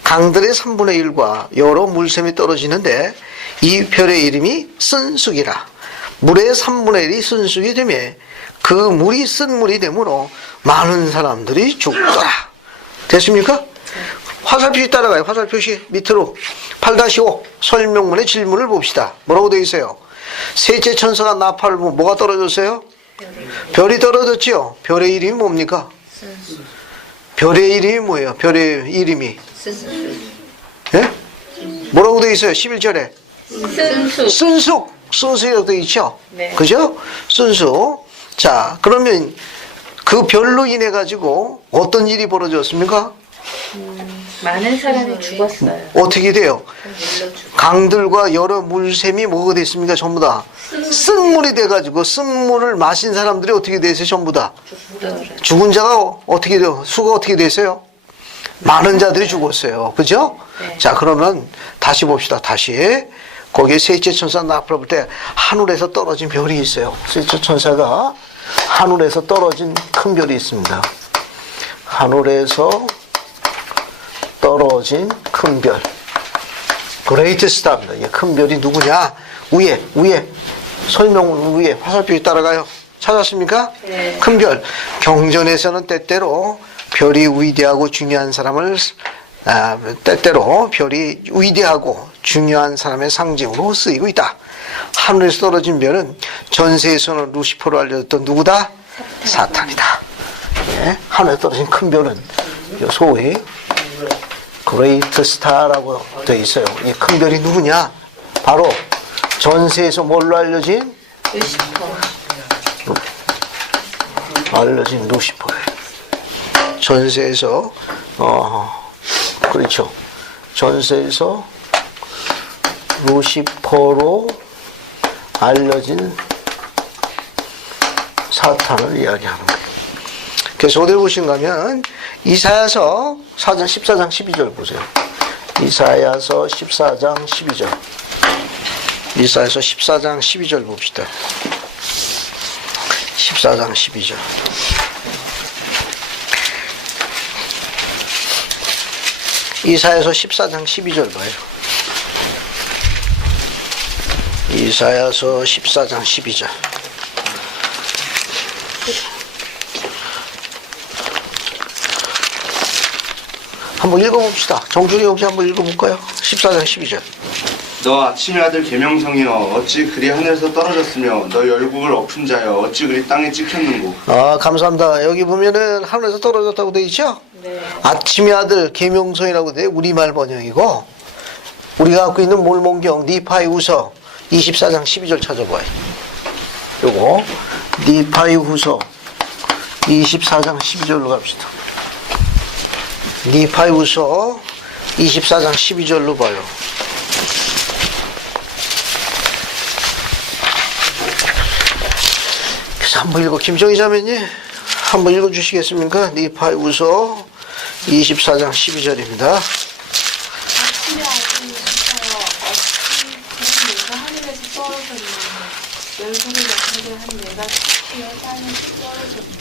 강들의 3분의 1과 여러 물샘이 떨어지는데 이 별의 이름이 쓴쑥이라. 물의 3분의 1이 쓴쑥이 되매 그 물이 쓴 물이 되므로 많은 사람들이 죽더라. 됐습니까? 화살표시 따라가요. 화살표시 밑으로 8-5 설명문의 질문을 봅시다. 뭐라고 되어 있어요? 셋째 천사가 나팔을 보면 뭐가 떨어졌어요? 별이 떨어졌지요. 별의 이름이 뭡니까? 별의 이름이 뭐예요? 별의 이름이 예? 뭐라고 되어 있어요? 11절에 쓴쑥이라고 되어 있죠? 네. 그죠? 쓴쑥. 자, 그러면 그 별로 인해 가지고 어떤 일이 벌어졌습니까? 많은 사람이 죽었어요. 어떻게 돼요? 강들과 여러 물샘이 뭐가 됐습니까? 전부 다 쓴물이 돼가지고 쓴물을 마신 사람들이 어떻게 되세요? 전부 다 죽은 자가 어떻게 돼요? 수가 어떻게 되세요? 많은 자들이 죽었어요. 그죠? 네. 자, 그러면 다시 봅시다. 다시 거기에 셋째 천사 나팔 불 때 하늘에서 떨어진 별이 있어요. 셋째 천사가 하늘에서 떨어진 큰 별이 있습니다. 하늘에서 떨어진 큰 별, 그레이트 스타입니다. 이 큰 별이 누구냐? 위에 설명 위에 화살표에 따라가요. 찾았습니까? 네. 큰 별. 경전에서는 때때로 별이 위대하고 중요한 사람을 때때로 별이 위대하고 중요한 사람의 상징으로 쓰이고 있다. 하늘에서 떨어진 별은 전세에서는 루시퍼로 알려졌던 누구다? 사탄이다. 예, 하늘에 떨어진 큰 별은 소위 그레이트 스타라고 되어 있어요. 이 큰 별이 누구냐? 바로 전세에서 뭘로 알려진? 알려진 루시퍼예요. 전세에서 그렇죠. 전세에서 루시퍼로 알려진 사탄을 이야기하는 거예요. 그래서 어디 보신가 하면 이사야서 14장 12절 보세요. 이사야서 14장 12절. 이사야서 14장 12절 봅시다. 14장 12절. 이사야서 14장 12절 봐요. 이사야서 14장 12절. 한번 읽어봅시다. 정준이 혹시 한번 읽어볼까요? 14장 12절. 너 아침의 아들 계명성이여 어찌 그리 하늘에서 떨어졌으며 너 열국을 엎은 자여 어찌 그리 땅에 찍혔는고. 감사합니다. 여기 보면은 하늘에서 떨어졌다고 되어 있죠? 네. 아침의 아들 계명성이라고 돼 우리말 번역이고, 우리가 갖고 있는 몰몬경 니파이 후서 24장 12절 찾아봐요. 요거 니파이 후서 24장 12절로 갑시다. 니파이 후서 24장 12절로 봐요. 그래서 한번 읽어, 김정희 자매님 한번 읽어 주시겠습니까? 니파이 후서 24장 12절입니다. 아침에 아침이 있어요. 어찌 내가 하늘에서 떨어졌느냐. 열국을 역하게 한 내가 지키어 땅에 떨어졌느냐.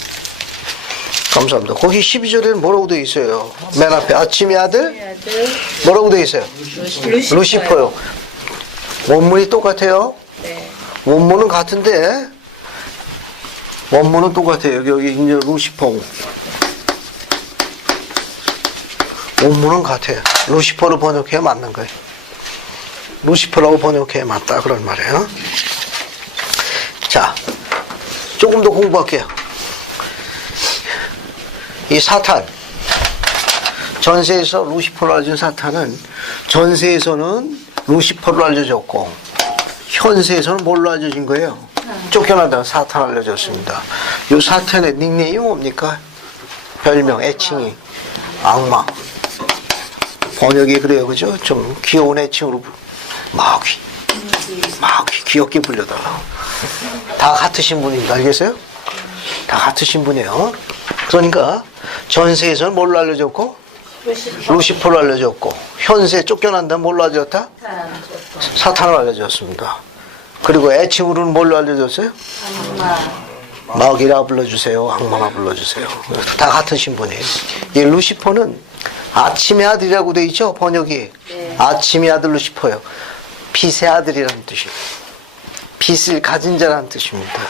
감사합니다. 거기 12절에는 뭐라고 되어 있어요? 맨 앞에 아침의 아들 뭐라고 되어 있어요? 루시퍼요. 원문이 똑같아요. 네. 원문은 같은데 원문은 똑같아요. 여기 이제 루시퍼 원문은 같아요. 루시퍼로 번역해야 맞는 거예요. 루시퍼라고 번역해야 맞다 그런 말이에요. 자, 조금 더 공부할게요. 이 사탄, 전세에서 루시퍼로 알려진 사탄은 전세에서는 루시퍼로 알려졌고 현세에서는 뭘로 알려진 거예요? 쫓겨나다가 사탄 알려졌습니다. 이 사탄의 닉네임이 뭡니까? 별명, 애칭이 악마. 번역이 그래요, 그죠? 좀 귀여운 애칭으로 마귀, 귀엽게 불려달라고. 다 같으신 분입니다. 알겠어요? 다 같으신 분이에요. 그러니까 전세에서는 뭘로 알려졌고 루시퍼로 알려졌고 현세에 쫓겨난 다음 뭘로 알려졌다? 사탄을 알려줬습니다. 그리고 애칭으로는 뭘로 알려줬어요? 마귀라 불러주세요. 악마라 불러주세요. 다 같은 신분이에요. 이 루시퍼는 아침의 아들이라고 돼 있죠? 번역이. 아침의 아들 루시퍼요. 빛의 아들이라는 뜻이에요. 빛을 가진 자라는 뜻입니다.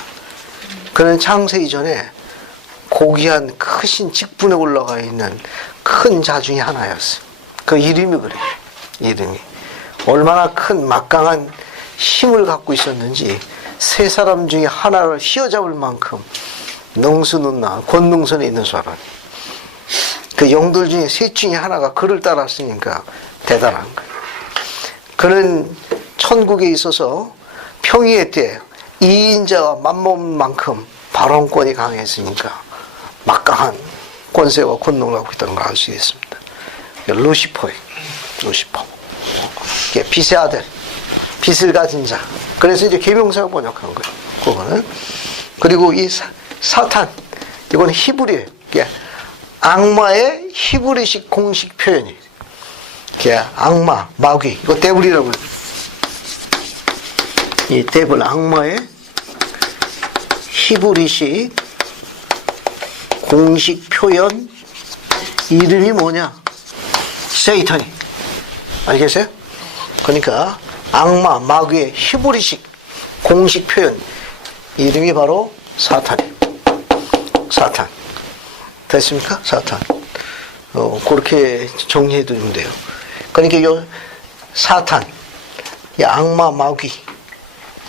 그는 창세 이전에 고귀한 크신 직분에 올라가 있는 큰 자 중에 하나였어요. 그 이름이 그래요. 이름이. 얼마나 큰 막강한 힘을 갖고 있었는지 세 사람 중에 하나를 휘어잡을 만큼 능수능나 권능선에 있는 사람. 그 영들 중에 셋 중에 하나가 그를 따랐으니까 대단한 거예요. 그는 천국에 있어서 평의의 때 이인자와 맞먹는 만큼 발언권이 강했으니까 막강한 권세와 권능을 갖고 있다는 걸 알 수 있습니다. 루시퍼예요. 루시퍼. 빛의 아들. 빛을 가진 자. 그래서 이제 계명사가 번역한 거예요. 그거는. 그리고 이 사탄. 이건 히브리예요. 악마의 히브리식 공식 표현이에요. 악마, 마귀. 이거 데블이라고 그래요. 이 데블, 악마의 히브리식 공식 표현 이름이 뭐냐? 세이탄이. 알겠어요? 그러니까 악마, 마귀의 히브리식 공식 표현 이름이 바로 사탄이에요. 사탄. 됐습니까? 사탄. 그렇게 정리해 두면 돼요. 그러니까 요 사탄, 이 악마, 마귀,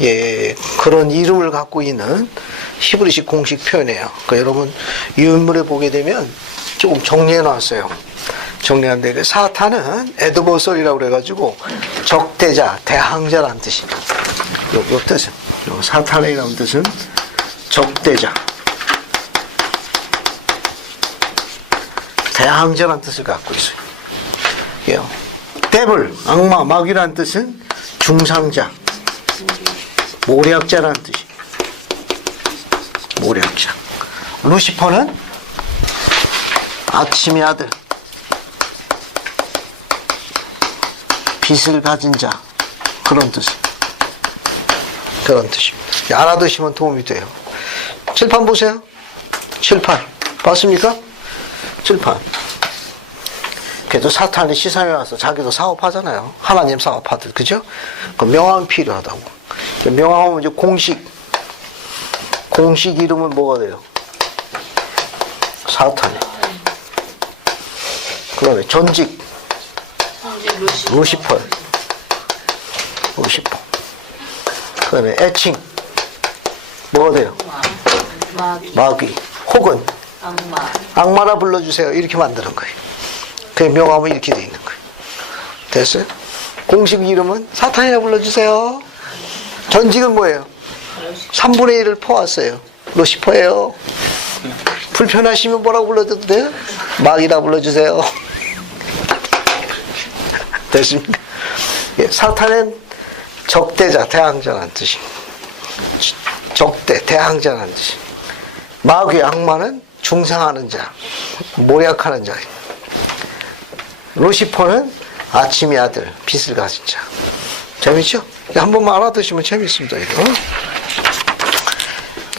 예, 그런 이름을 갖고 있는 히브리식 공식 표현이에요. 그러니까 여러분 유인물에 보게 되면 조금 정리해 놨어요. 정리한데 사탄은 에드버설이라고 그래가지고 적대자, 대항자라는 뜻입니다. 요 뜻은 요 사탄이라는 뜻은 적대자, 대항자라는 뜻을 갖고 있어요. 예. 데블, 악마, 마귀라는 뜻은 중상자, 모략자라는 뜻이에요. 모략자. 루시퍼는 아침의 아들, 빛을 가진 자, 그런 뜻이에요. 그런 뜻입니다. 알아두시면 도움이 돼요. 칠판 보세요. 칠판 봤습니까? 칠판. 그래도 사탄이 시상에 와서 자기도 사업하잖아요. 하나님 사업하듯, 그죠? 그 명함이 필요하다고. 명함은 이제 공식 이름은 뭐가 돼요? 사탄이. 그다음에 전직 루시퍼. 그다음에 애칭 뭐가 돼요? 마귀. 혹은 악마라 불러주세요. 이렇게 만드는 거예요. 그 명함은 이렇게 돼 있는 거예요. 됐어요? 공식 이름은 사탄이라 불러주세요. 전직은 뭐예요? 3분의 1을 퍼왔어요. 루시퍼예요. 불편하시면 뭐라고 불러도 돼요? 마귀라 불러주세요. 됐습니까? 예, 사탄은 적대자, 대항자라는 뜻이. 적대, 대항자라는 뜻이. 마귀, 악마는 중상하는 자, 모략하는 자. 루시퍼는 아침의 아들, 빛을 가진 자. 재밌죠? 한 번만 알아두시면 재밌습니다, 이거.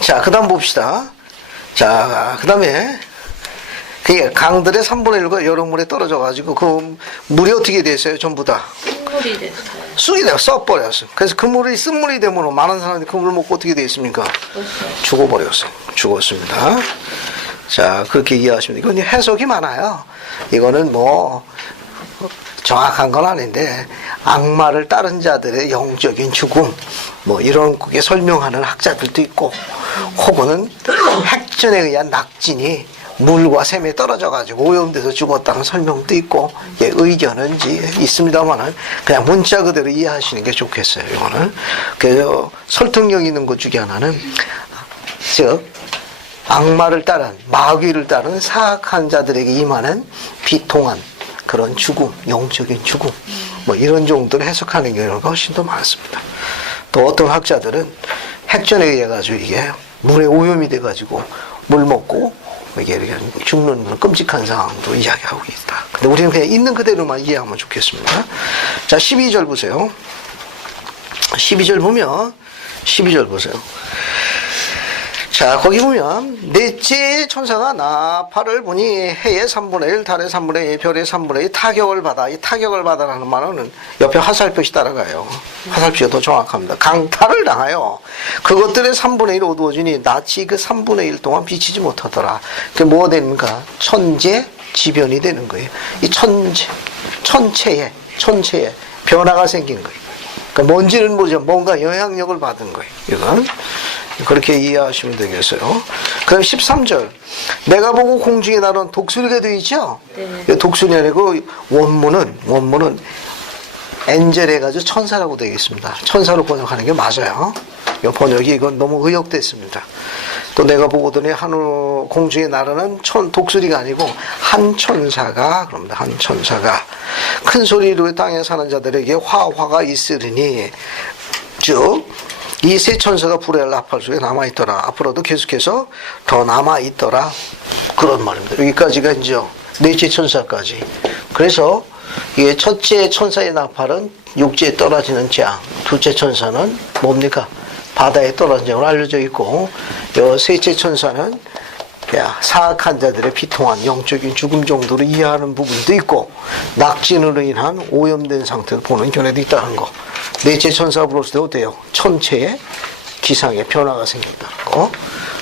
자, 그 다음 봅시다. 자, 그 다음에, 그게 강들의 3분의 1과 여러물에 떨어져가지고, 그 물이 어떻게 됐어요? 전부 다. 쓴물이 됐어요. 쑥이 되고 써버렸어요. 그래서 그 물이 쓴물이 되면 많은 사람들이 그 물을 먹고 어떻게 되었습니까? 죽어버렸어요. 죽었습니다. 자, 그렇게 이해하시면 이건 해석이 많아요. 이거는 뭐 정확한 건 아닌데 악마를 따른 자들의 영적인 죽음 뭐 이런 게 설명하는 학자들도 있고 혹은 핵전에 의한 낙진이 물과 샘에 떨어져 가지고 오염돼서 죽었다는 설명도 있고 예, 의견은 있습니다만은 그냥 문자 그대로 이해하시는 게 좋겠어요. 이거는 그래서 설득력 있는 것 중에 하나는 즉 악마를 따른 마귀를 따른 사악한 자들에게 임하는 비통한 그런 죽음, 영적인 죽음 뭐 이런 정도를 해석하는 경우가 훨씬 더 많습니다. 또 어떤 학자들은 핵전에 의해 가지고 이게 물에 오염이 돼 가지고 물 먹고 이게 이렇게 죽는 그런 끔찍한 상황도 이야기하고 있다. 근데 우리는 그냥 있는 그대로만 이해하면 좋겠습니다. 자, 12절 보세요. 12절 보세요. 자, 거기 보면 넷째 천사가 나팔을 부니 해의 3분의 1, 달의 3분의 2, 별의 3분의 2 타격을 받아. 이 타격을 받아라는 말은 옆에 화살표시 따라가요. 화살표가 더 정확합니다. 강탈을 당하여 그것들의 3분의 1 어두워지니 낯이 그 3분의 1 동안 비치지 못하더라. 그게 뭐가 됩니까? 천재지변이 되는 거예요. 이 천체에 변화가 생긴 거예요. 그러니까 뭔지는 모르지만 뭔가 영향력을 받은 거예요. 이건 그렇게 이해하시면 되겠어요. 그럼 13절. 내가 보고 공중에 나는 독수리가 되어 있죠? 네. 독수리 아니고 원문은 엔젤 해가지고 천사라고 되어 있습니다. 천사로 번역하는 게 맞아요. 이 번역이 이건 너무 의역됐습니다. 또 내가 보고더니 하늘 공중에 나르는 독수리가 아니고 한 천사가 그럽니다. 한 천사가 큰 소리로 땅에 사는 자들에게 화가 있으리니 즉 이 세 천사가 불의 나팔 속에 남아있더라. 앞으로도 계속해서 더 남아있더라. 그런 말입니다. 여기까지가 이제 넷째 천사까지. 그래서 이게 첫째 천사의 나팔은 육지에 떨어지는 장, 둘째 천사는 뭡니까? 바다에 떨어진 장으로 알려져 있고, 요 셋째 천사는 사악한 자들의 비통한 영적인 죽음 정도로 이해하는 부분도 있고, 낙진으로 인한 오염된 상태를 보는 견해도 있다는 거. 넷째 천사가 불었을 때 어때요? 천체의 기상에 변화가 생긴다는 거.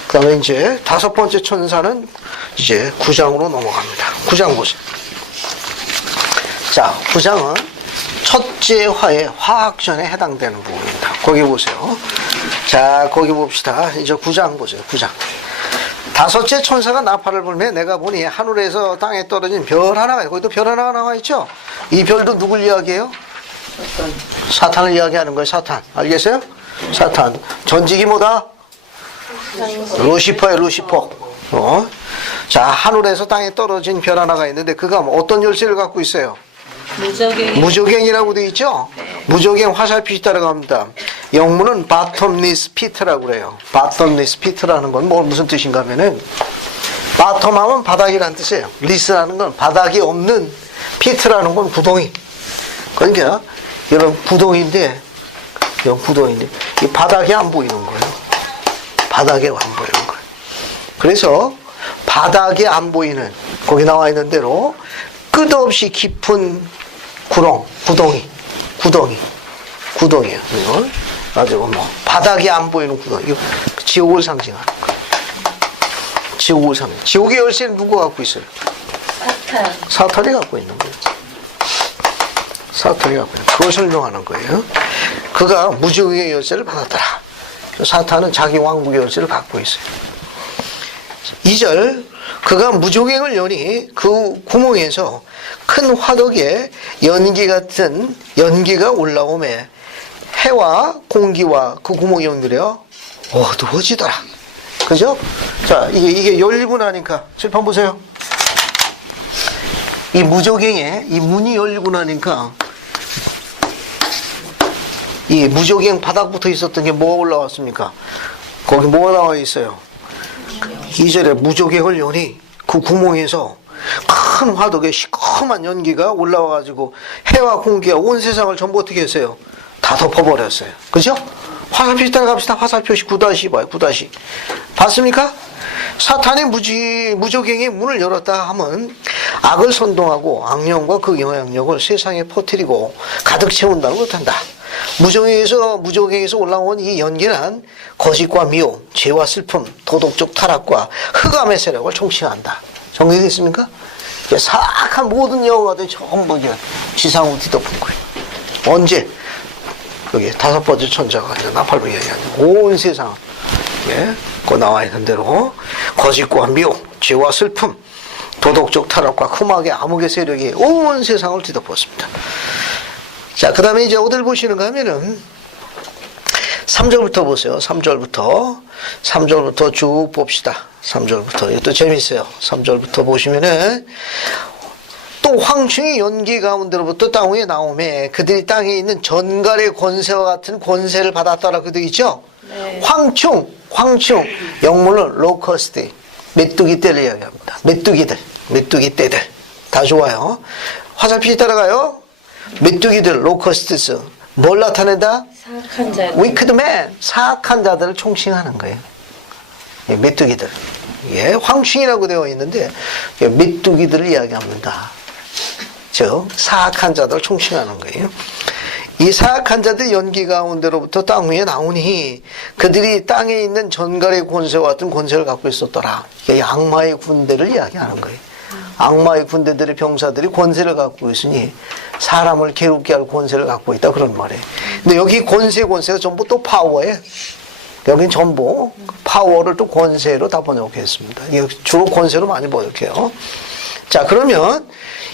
그 다음에 이제 다섯 번째 천사는 이제 9장으로 넘어갑니다. 9장 보세요. 자, 9장은 첫째 화의 화학전에 해당되는 부분입니다. 거기 보세요. 자, 거기 봅시다. 이제 9장 보세요. 9장. 다섯째 천사가 나팔을 불며 내가 보니 하늘에서 땅에 떨어진 별 하나가, 거기도 별 하나가 나와 있죠? 이 별도 누굴 이야기해요? 사탄을 이야기하는 거예요. 사탄. 알겠어요? 사탄. 전직이 뭐다? 루시퍼예요. 루시퍼. 자, 하늘에서 땅에 떨어진 별 하나가 있는데 그가 어떤 열쇠를 갖고 있어요? 무저갱이라고 되어 있죠? 무저갱 화살표시 따라갑니다. 영문은 바텀리스 피트라고 그래요. 바텀리스 피트라는 건 무슨 뜻인가 하면은, 바텀 하면 바닥이라는 뜻이에요. 리스라는 건 바닥이 없는, 피트라는 건 구덩이. 그러니까 이런 구덩이인데 이 바닥이 안 보이는 거예요. 바닥에 안 보이는 거예요. 그래서 바닥에 안 보이는, 거기 나와 있는 대로 끝없이 깊은 구덩이에요. 이건 아주 바닥이 안 보이는 구덩이. 이거 지옥을 상징하는 거예요. 지옥을 상징. 지옥의 열쇠는 누가 갖고 있어요? 사탄이 갖고 있는 거예요. 사탄이 갖고 있는 거예요. 그걸 설명하는 거예요. 그가 무저갱의 열쇠를 받았더라. 사탄은 자기 왕국의 열쇠를 갖고 있어요. 2절. 그가 무저갱을 여니 그 구멍에서 큰 화덕에 연기 같은 연기가 올라오매 해와 공기와 그 구멍이 연결해요. 어두워지더라. 그죠? 자, 이게 열리고 나니까, 칠판 보세요. 이 무저갱에 이 문이 열리고 나니까 이 무저갱 바닥부터 있었던 게 뭐가 올라왔습니까? 거기 뭐가 나와 있어요? 2절에 무저갱을 여니 그 구멍에서 큰 화덕에 시커먼 연기가 올라와가지고 해와 공기가 온 세상을 전부 어떻게 했어요? 다 덮어버렸어요. 그죠? 화살표시 따라갑시다. 화살표시 9-2 봐요. 9-2. 봤습니까? 사탄의 무저갱이 문을 열었다 하면 악을 선동하고 악령과 그 영향력을 세상에 퍼뜨리고 가득 채운다는 것한다. 무저갱에서 올라온 이 연기는 거짓과 미혹, 죄와 슬픔, 도덕적 타락과 흑암의 세력을 총칭한다. 정리됐습니까? 사악한 모든 영화들이 전부 지상으로 뒤덮은 거예요. 언제? 여기 다섯 번째 천자가 나팔로 이야기하는 온 세상, 그 나와 있는 대로 거짓과 미혹, 죄와 슬픔, 도덕적 타락과 흠악의 암흑의 세력이 온 세상을 뒤덮었습니다. 자, 그 다음에 이제 어딜 보시는가 하면은 3절부터 보세요. 3절부터 쭉 봅시다. 3절부터. 이것도 재밌어요. 3절부터 보시면은 또 황충이 연기 가운데로부터 땅 위에 나오매 그들이 땅에 있는 전갈의 권세와 같은 권세를 받았더라. 그도 있죠? 네. 황충. 영문은 로커스트. 메뚜기 떼를 이야기합니다. 메뚜기 떼들. 다 좋아요. 화살표시 따라가요. 메뚜기들, 로커스트스. 뭘 나타낸다? 사악한 자들. 위크드맨, 사악한 자들을 총칭하는 거예요. 예, 메뚜기들. 예, 황충이라고 되어 있는데 예, 메뚜기들을 이야기합니다. 즉 사악한 자들을 총칭하는 거예요. 이 사악한 자들이 연기 가운데로부터 땅 위에 나오니 그들이 땅에 있는 전갈의 권세와 같은 권세를 갖고 있었더라. 이게 악마의 군대를 이야기하는 거예요. 악마의 군대들의 병사들이 권세를 갖고 있으니 사람을 괴롭게 할 권세를 갖고 있다 그런 말이에요. 근데 여기 권세가 전부 또 파워예요. 여긴 전부 파워를 또 권세로 다 번역했습니다. 이게 주로 권세로 많이 번역해요. 자, 그러면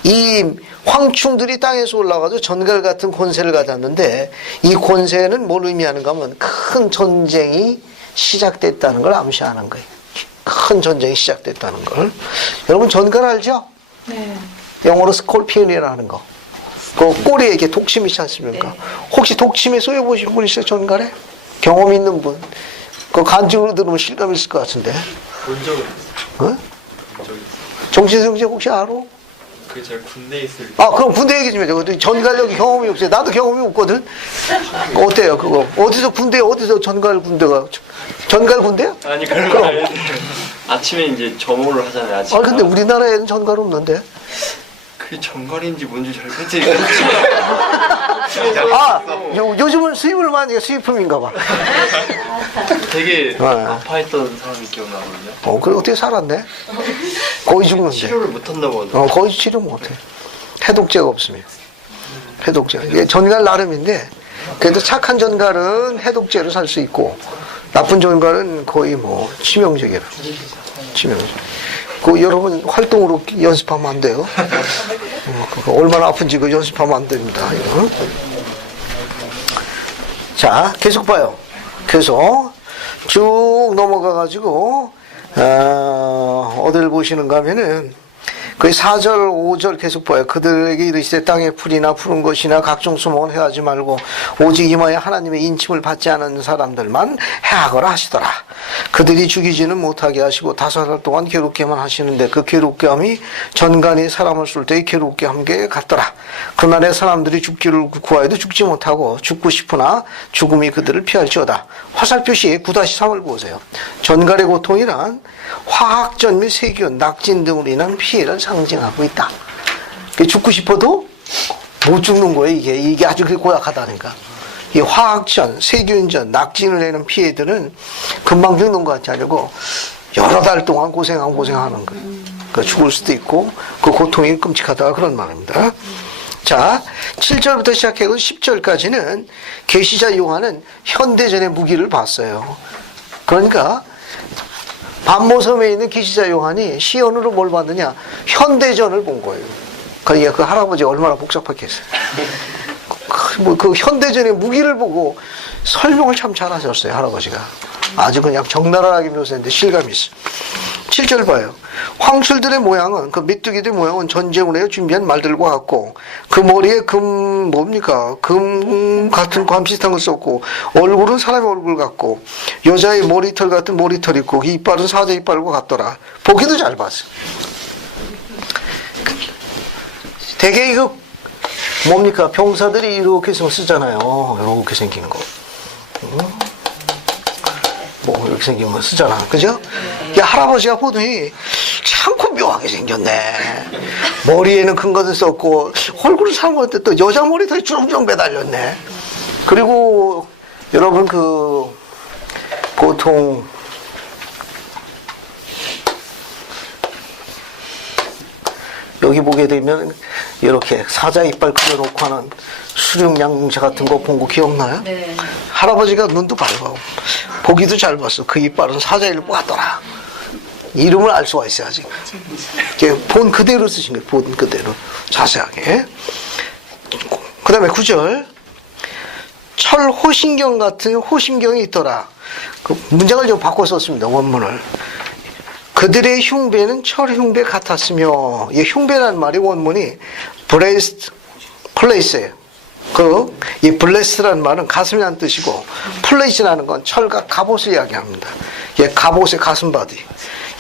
이 황충들이 땅에서 올라가서 전갈 같은 권세를 가졌는데 이 권세는 뭘 의미하는가 하면 큰 전쟁이 시작됐다는 걸 암시하는 거예요. 큰 전쟁이 시작됐다는 걸. 여러분 전갈 알죠? 네. 영어로 스콜피언이라는 거. 그 꼬리에 이렇게 독침이 있지 않습니까? 네. 혹시 독침에 쏘여보신 분 있어요? 전갈에? 경험 있는 분? 그 간증으로 들으면 실감 있을 것 같은데. 본 적은 어? 정신승제 혹시 알아? 그 제가 군대에 있을 때 아, 그럼 군대 얘기 좀 해줘. 전갈력이 경험이 없어요. 나도 경험이 없거든. 어때요, 그거? 어디서 전갈 군대가? 전갈 군대야? 아니 그런 거 아닌데 아침에 이제 점호를 하잖아요. 아침에. 아, 근데 우리나라에는 전갈 없는데. 그게 정갈인지 뭔지 잘 그치. 아, 요즘은 수입을 많이 해. 수입품인가 봐. 되게 네. 아파했던 사람이 기억나거든요. 그래, 어떻게 살았네? 거의 죽는데. 치료를 못한다고 하더라고요. 거의 치료 못해. 해독제가 없으면. 해독제. 이게 전갈 나름인데, 그래도 착한 전갈은 해독제로 살 수 있고, 나쁜 전갈은 거의 뭐, 치명적이라. 치명적. 그 여러분 활동으로 연습하면 안 돼요. 그거 얼마나 아픈지 그 연습하면 안 됩니다. 이거. 자, 계속 봐요. 계속 쭉 넘어가가지고 어디를 보시는가 하면은 그 4절, 5절 계속 봐요. 그들에게 이르시되 땅에 풀이나 푸른 것이나 각종 수목은 해하지 말고 오직 이마에 하나님의 인침을 받지 않은 사람들만 해하거라 하시더라. 그들이 죽이지는 못하게 하시고 5달 동안 괴롭게만 하시는데 그 괴롭게 함이 전간이 사람을 쏠 때의 괴롭게 함께 같더라. 그날에 사람들이 죽기를 구하여도 죽지 못하고 죽고 싶으나 죽음이 그들을 피할지어다. 화살표시 9-3을 보세요. 전갈의 고통이란 화학전 및 세균, 낙진 등으로 인한 피해를 상징하고 있다. 죽고 싶어도 못 죽는 거예요. 이게 아주 고약하다니까. 이 화학전, 세균전, 낙진을 내는 피해들은 금방 죽는 것 같지 않고 여러 달 동안 고생하는 거예요. 그러니까 죽을 수도 있고 그 고통이 끔찍하다 그런 말입니다. 자, 7절부터 시작해서 10절까지는 계시자 요한은 현대전의 무기를 봤어요. 그러니까 반모섬에 있는 계시자 요한이 시연으로 뭘 봤느냐? 현대전을 본 거예요. 그러니까 그 할아버지가 얼마나 복잡했겠어요. 그 현대전의 무기를 보고 설명을 참 잘하셨어요, 할아버지가. 아주 그냥 적나라하게 묘사했는데 실감이 있어요. 7절 봐요. 황출들의 모양은, 그 메뚜기들의 모양은 전쟁을 해서 준비한 말들과 같고, 그 머리에 금 같은 관 비슷한 걸 썼고, 얼굴은 사람의 얼굴 같고, 여자의 머리털 같은 머리털 있고, 이빨은 사자 이빨과 같더라. 보기도 잘 봤어요. 되게 이거 뭡니까? 병사들이 이렇게 쓰잖아요. 이렇게 생긴 거. 뭐 이렇게 생긴 거 쓰잖아. 그죠? 이 할아버지가 보더니 참고 묘하게 생겼네. 머리에는 큰 것을 썼고 얼굴을 사람한테 또 여자 머리털이 주렁주렁 매달렸네. 그리고 여러분 그 보통 여기 보게 되면 이렇게 사자 이빨 그려놓고 하는 수륙양궁차 같은 거 본 거 기억나요? 네. 할아버지가 눈도 밝아. 보기도 잘 봤어. 그 이빨은 사자 이빨 같더라. 이름을 알 수가 있어야지. 본 그대로 쓰신 거예요. 본 그대로. 자세하게. 그 다음에 9절. 철 호신경 같은 호신경이 있더라. 그 문장을 좀 바꿔 썼습니다. 원문을. 그들의 흉배는 철 흉배 같았으며, 이 흉배라는 말이 원문이 플레이스예요. 이 블레스라는 말은 가슴이라는 뜻이고, 플레이스라는 건 철과 갑옷을 이야기합니다. 예, 갑옷의 가슴바디.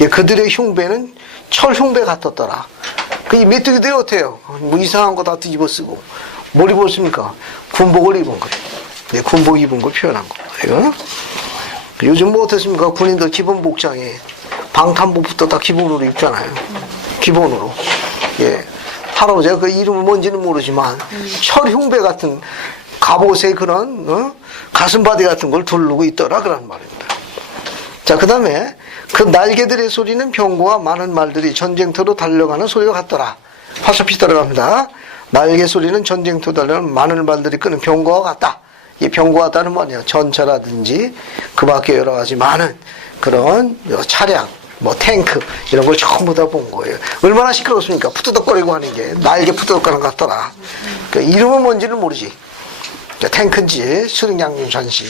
예, 그들의 흉배는 철 흉배 같았더라. 이 메뚜기들이 어때요? 뭐 이상한 거 다 뒤집어 쓰고 뭘 입었습니까? 군복을 입은 거예요. 네, 군복 입은 걸 표현한 거예요. 요즘 뭐 어떻습니까? 군인들 기본 복장에 방탄복부터 다 기본으로 입잖아요. 기본으로. 예. 할아버지가 그 이름은 뭔지는 모르지만 철 흉배 같은 갑옷에 그런 가슴바디 같은 걸 두르고 있더라 그런 말입니다. 자, 그 다음에 그 날개들의 소리는 병거와 많은 말들이 전쟁터로 달려가는 소리가 같더라. 화살표 따라갑니다. 날개 소리는 전쟁터로 달려가는 많은 말들이 끄는 병거와 같다. 이 병거와 같다는 뭐냐? 전차라든지 그 밖에 여러 가지 많은 그런 차량, 뭐 탱크 이런 걸 전부 다 본 거예요. 얼마나 시끄럽습니까? 푸드덕거리고 하는 게 날개 푸드덕거리는 것 같더라. 그러니까 이름은 뭔지는 모르지. 탱크인지 수령양전시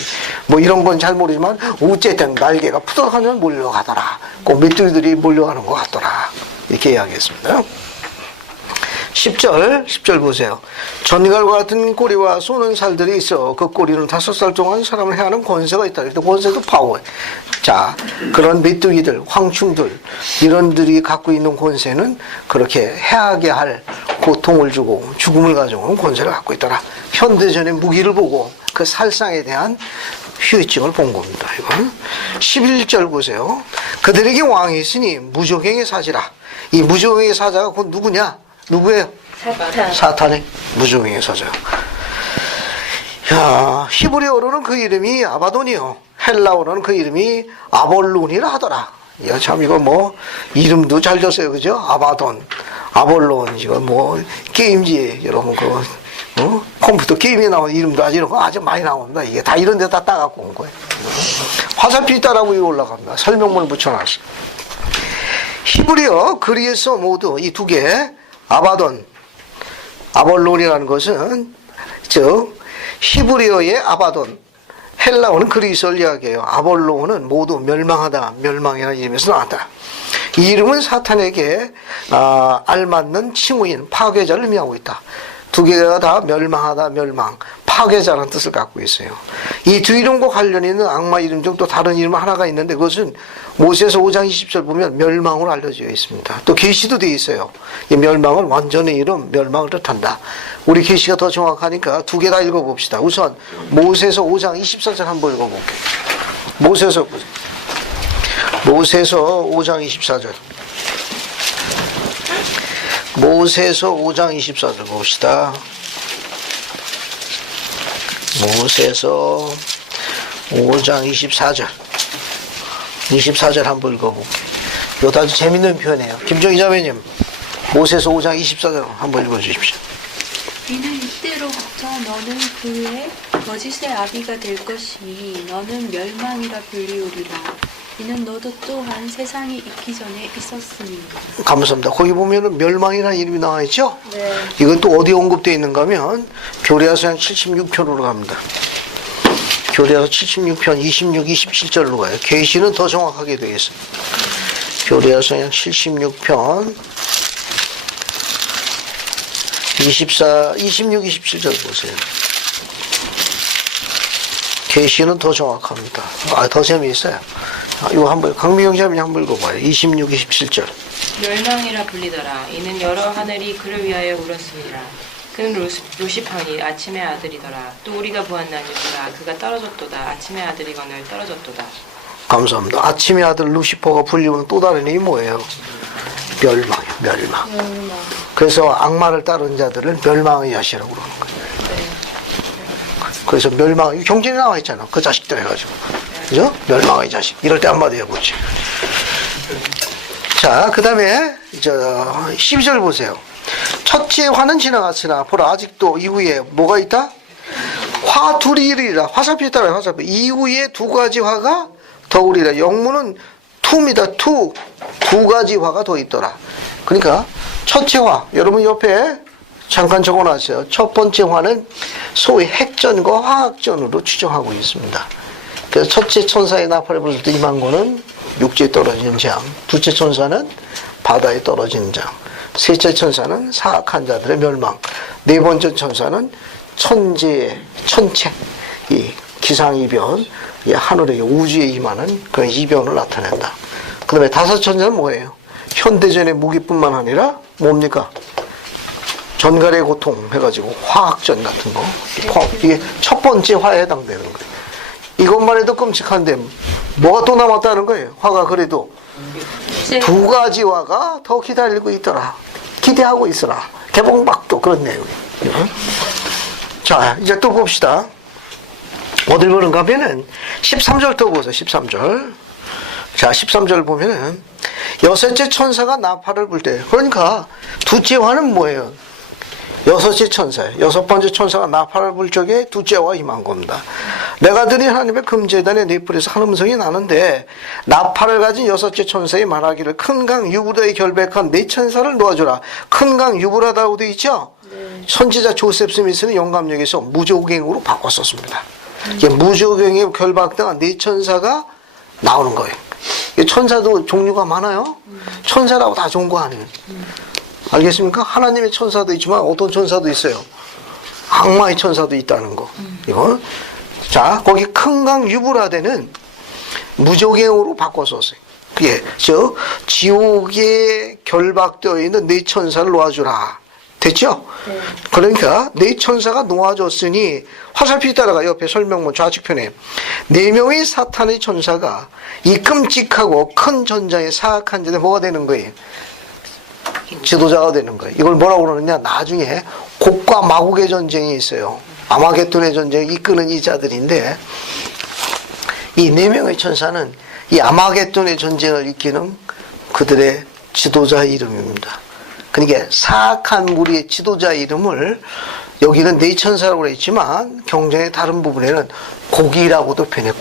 뭐 이런 건 잘 모르지만 어쨌든 날개가 푸덕하면 몰려가더라. 꼭 메뚜기들이 몰려가는 것 같더라. 이렇게 이야기했습니다. 10절 보세요. 전갈과 같은 꼬리와 쏘는 살들이 있어 그 꼬리는 5살 동안 사람을 해하는 권세가 있다. 이때 권세도 파워. 자, 그런 메뚜기들, 황충들 이런들이 갖고 있는 권세는 그렇게 해하게 할 고통을 주고 죽음을 가져오는 권세를 갖고 있더라. 현대전의 무기를 보고 그 살상에 대한 후유증을 본 겁니다. 이건 11절 보세요. 그들에게 왕이 있으니 무조갱의 사지라. 이 무조갱의 사자가 곧 누구냐? 누구예요? 사탄의 무조갱의 사자. 야, 히브리어로는 그 이름이 아바돈이요. 헬라어로는 그 이름이 아볼론이라 하더라. 야, 참 이거 뭐 이름도 잘 졌어요, 그죠? 아바돈, 아볼론 이거 뭐 게임지 여러분 컴퓨터 게임에 나오는 이름도 아주 이런 거 아주 많이 나옵니다. 이게 다 이런 데다 따갖고 온 거예요. 화살표 따라고 위에 올라갑니다. 설명문을 붙여놨어요. 히브리어, 그리스어 모두 이 두 개, 아바돈, 아볼론이라는 것은 즉 히브리어의 아바돈, 헬라어는 그리스어를 이야기해요. 아볼론은 모두 멸망하다, 멸망이라는 이름에서 나왔다. 이 이름은 사탄에게 알맞는 칭호인 파괴자를 의미하고 있다. 두 개가 다 멸망하다, 멸망, 파괴자라는 뜻을 갖고 있어요. 이 두 이름과 관련 있는 악마 이름 중 또 다른 이름 하나가 있는데 그것은 모세서 5장 20절 보면 멸망으로 알려져 있습니다. 또 계시도 되어 있어요. 이 멸망은 완전의 이름, 멸망을 뜻한다. 우리 계시가 더 정확하니까 두 개 다 읽어봅시다. 우선 모세서 5장 24절 한번 읽어볼게요. 모세서 5장 24절. 모세서 5장 24절 봅시다. 모세서 5장 24절. 24절 한번 읽어볼게요. 이것도 아주 재밌는 표현이에요. 김정희 자매님, 모세서 5장 24절 한번 읽어주십시오. 이는 이때로부터 너는 그의 거짓의 아비가 될 것이니 너는 멸망이라 불리우리라. 이는 너도 또한 세상이 있기 전에 있었으니. 감사합니다. 거기 보면은 멸망이라는 이름이 나와 있죠? 네. 이건 또 어디에 언급되어 있는가 하면 교리하서 76편으로 갑니다. 교리하서 76편 26, 27절로 가요. 계시는 더 정확하게 되어 있습니다. 교리하서 76편 26, 27절 보세요. 계시는 더 정확합니다. 더 재미있어요. 이거 한번 강미영 자매님 한번 읽어봐요. 26, 27절. 멸망이라 불리더라. 이는 여러 하늘이 그를 위하여 울었으리라. 그는 루시팡이 아침의 아들이더라. 또 우리가 보았나니 보라 그가 떨어졌도다. 아침의 아들이거늘 떨어졌도다. 감사합니다. 아침의 아들 루시퍼가 불리우는 또 다른 이름이 뭐예요? 멸망이요. 멸망. 그래서 악마를 따른 자들을 멸망의 자식이라고 그러는 거예요. 그래서 멸망, 경전에 나와 있잖아. 그 자식들 해가지고. 그죠? 멸망의 자식. 이럴 때 한마디 해보지. 자, 그 다음에, 12절 보세요. 첫째 화는 지나갔으나, 보라, 아직도 이후에 뭐가 있다? 화 둘이 이르리라. 화살표 따라요, 화살표. 이후에 두 가지 화가 더 오리라. 영문은 투입니다, 투. 두 가지 화가 더 있더라. 그러니까, 첫째 화. 여러분 옆에 잠깐 적어 놨어요. 첫 번째 화는 소위 핵전과 화학전으로 추정하고 있습니다. 그래서 첫째 천사의 나팔을 불 때 임한 거는 육지에 떨어지는 장, 둘째 천사는 바다에 떨어지는 장, 셋째 천사는 사악한 자들의 멸망, 네 번째 천사는 천체, 이 기상이변, 이 하늘의 우주에 임하는 그런 이변을 나타낸다. 그 다음에 다섯 천사는 뭐예요? 현대전의 무기뿐만 아니라 뭡니까? 전갈의 고통 해가지고 화학전 같은 거. 이게 첫 번째 화에 해당되는 거예요. 이것만 해도 끔찍한데 뭐가 또 남았다는 거예요. 화가 그래도 두 가지 화가 더 기다리고 있더라. 기대하고 있어라. 개봉박도 그런 내용이에요. 자, 이제 또 봅시다. 어딜 보는가 하면은 13절 또 보세요. 13절. 자, 13절 보면은 여섯째 천사가 나팔을 불 때, 그러니까 둘째 화는 뭐예요? 여섯째 천사예요. 여섯 번째 천사가 나팔을 불 적에 둘째 화가 임한 겁니다. 내가 드린 하나님의 금제단의 뇌뿔에서 한 음성이 나는데 나팔을 가진 여섯째 천사의 말하기를 큰 강 유브라에 결백한 네 천사를 놓아주라. 큰 강 유브라다고 되어 있죠? 선지자 조셉 스미스는 영감역에서 무조갱으로 바꿨었습니다. 이게 무조갱에 결박당한 네 천사가 나오는 거예요. 천사도 종류가 많아요. 천사라고 다 좋은 거 아니에요. 알겠습니까? 하나님의 천사도 있지만 어떤 천사도 있어요. 악마의 천사도 있다는 거. 이거. 자, 거기 큰 강 유브라데는 무조갱으로 바꿨었어요. 그게 지옥에 결박되어 있는 네 천사를 놓아주라. 됐죠? 네. 그러니까 네 천사가 놓아줬으니 화살표 따라가 옆에 설명문 좌측편에 네 명의 사탄의 천사가 이 끔찍하고 큰 전장에 사악한 전에 뭐가 되는 거예요? 지도자가 되는 거예요. 이걸 뭐라고 그러느냐? 나중에 곡과 마곡의 전쟁이 있어요. 아마겟돈의 전쟁을 이끄는 이 자들인데 이 네 명의 천사는 이 아마겟돈의 전쟁을 이끄는 그들의 지도자 이름입니다. 그러니까 사악한 무리의 지도자 이름을 여기는 네 천사라고 했지만 경전의 다른 부분에는 곡이라고도 표현해.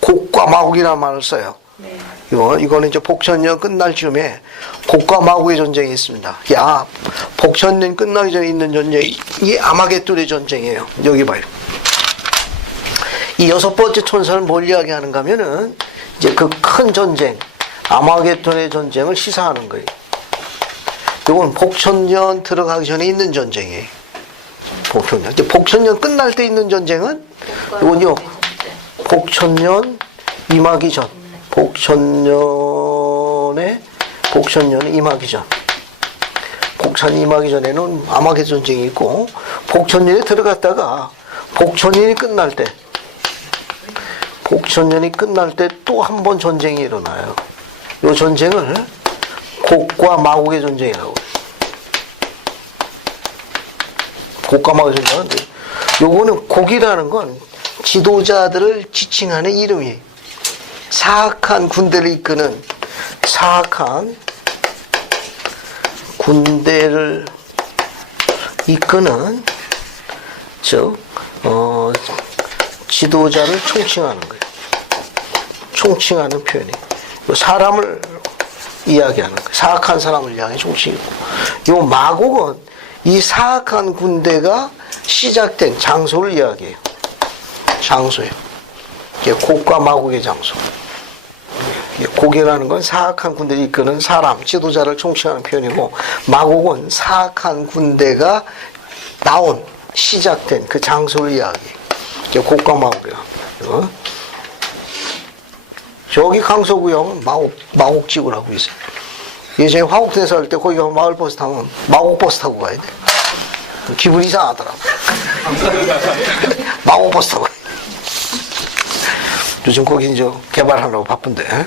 곡과 마곡이라는 말을 써요. 네. 이거는 이제 복천년 끝날 즈음에 곡과 마곡의 전쟁이 있습니다. 복천년 끝나기 전에 있는 전쟁이 이게 아마겟돈의 전쟁이에요. 여기 봐요. 이 여섯 번째 천사를 뭘 이야기하는가 하면은 이제 그 큰 전쟁, 아마겟돈의 전쟁을 시사하는 거예요. 이건 복천년 들어가기 전에 있는 전쟁이에요. 복천년. 복천년 끝날 때 있는 전쟁은 이건요. 복천년 임하기 전. 복천년에 임하기 전. 복천이 임하기 전에는 아마겟 전쟁이 있고 복천년에 들어갔다가 복천년이 끝날 때 또 한 번 전쟁이 일어나요. 이 전쟁을 곡과 마곡의 전쟁이라고 해요. 곡과 마곡의 전쟁인데 요거는 곡이라는 건 지도자들을 지칭하는 이름이에요. 사악한 군대를 이끄는 지도자를 총칭하는 거예요. 총칭하는 표현이 사람을 이야기하는 거예요. 사악한 사람을 이야기하는 총칭이고, 요 마곡은 이 사악한 군대가 시작된 장소를 이야기해요. 장소예요. 이게 곡과 마곡의 장소. 곡이라는 건 사악한 군대를 이끄는 사람, 지도자를 총칭하는 표현이고, 마곡은 사악한 군대가 시작된 그 장소를 이야기해요. 이게 곡과 마곡이야. 저기 강서구역은 마곡지구라고 있어요. 예전에 화곡대에서 할 때 거기 가면 마을버스 타면 마곡버스 타고 가야 돼. 기분이 이상하더라고. 마곡버스 타고 가야 돼. 요즘 거기 이제 개발하려고 바쁜데.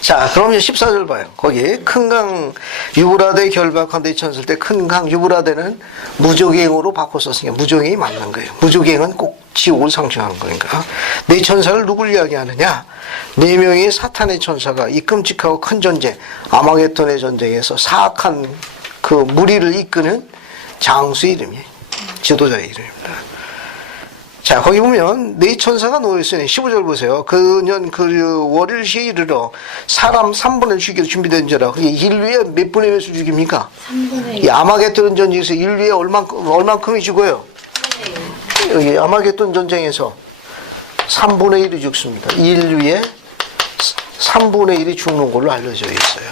자, 그럼 이제 14절 봐요. 거기 큰 강 유브라데 결박한 데 천설 때 큰 강 유브라데는 무조갱으로 바꿨었으니까 무조갱이 맞는 거예요. 무조갱은 꼭 지옥을 상징하는 거니까. 네 천사를 누굴 이야기하느냐? 네 명의 사탄의 천사가 이 끔찍하고 큰 전쟁, 아마겟돈의 전쟁에서 사악한 그 무리를 이끄는 장수 이름이에요. 지도자의 이름입니다. 자, 거기 보면 네 천사가 놓여있으니 15절 보세요. 그년 월일시에 이르러 사람 3분의 1 죽이기로 준비된 자라. 그게 인류에 몇 분의 몇을 죽입니까? 3분의 1. 이 아마겟돈 전쟁에서 인류에 얼만큼이 죽어요? 여기 아마겟돈 전쟁에서 3분의 1이 죽습니다. 인류의 3분의 1이 죽는 걸로 알려져 있어요.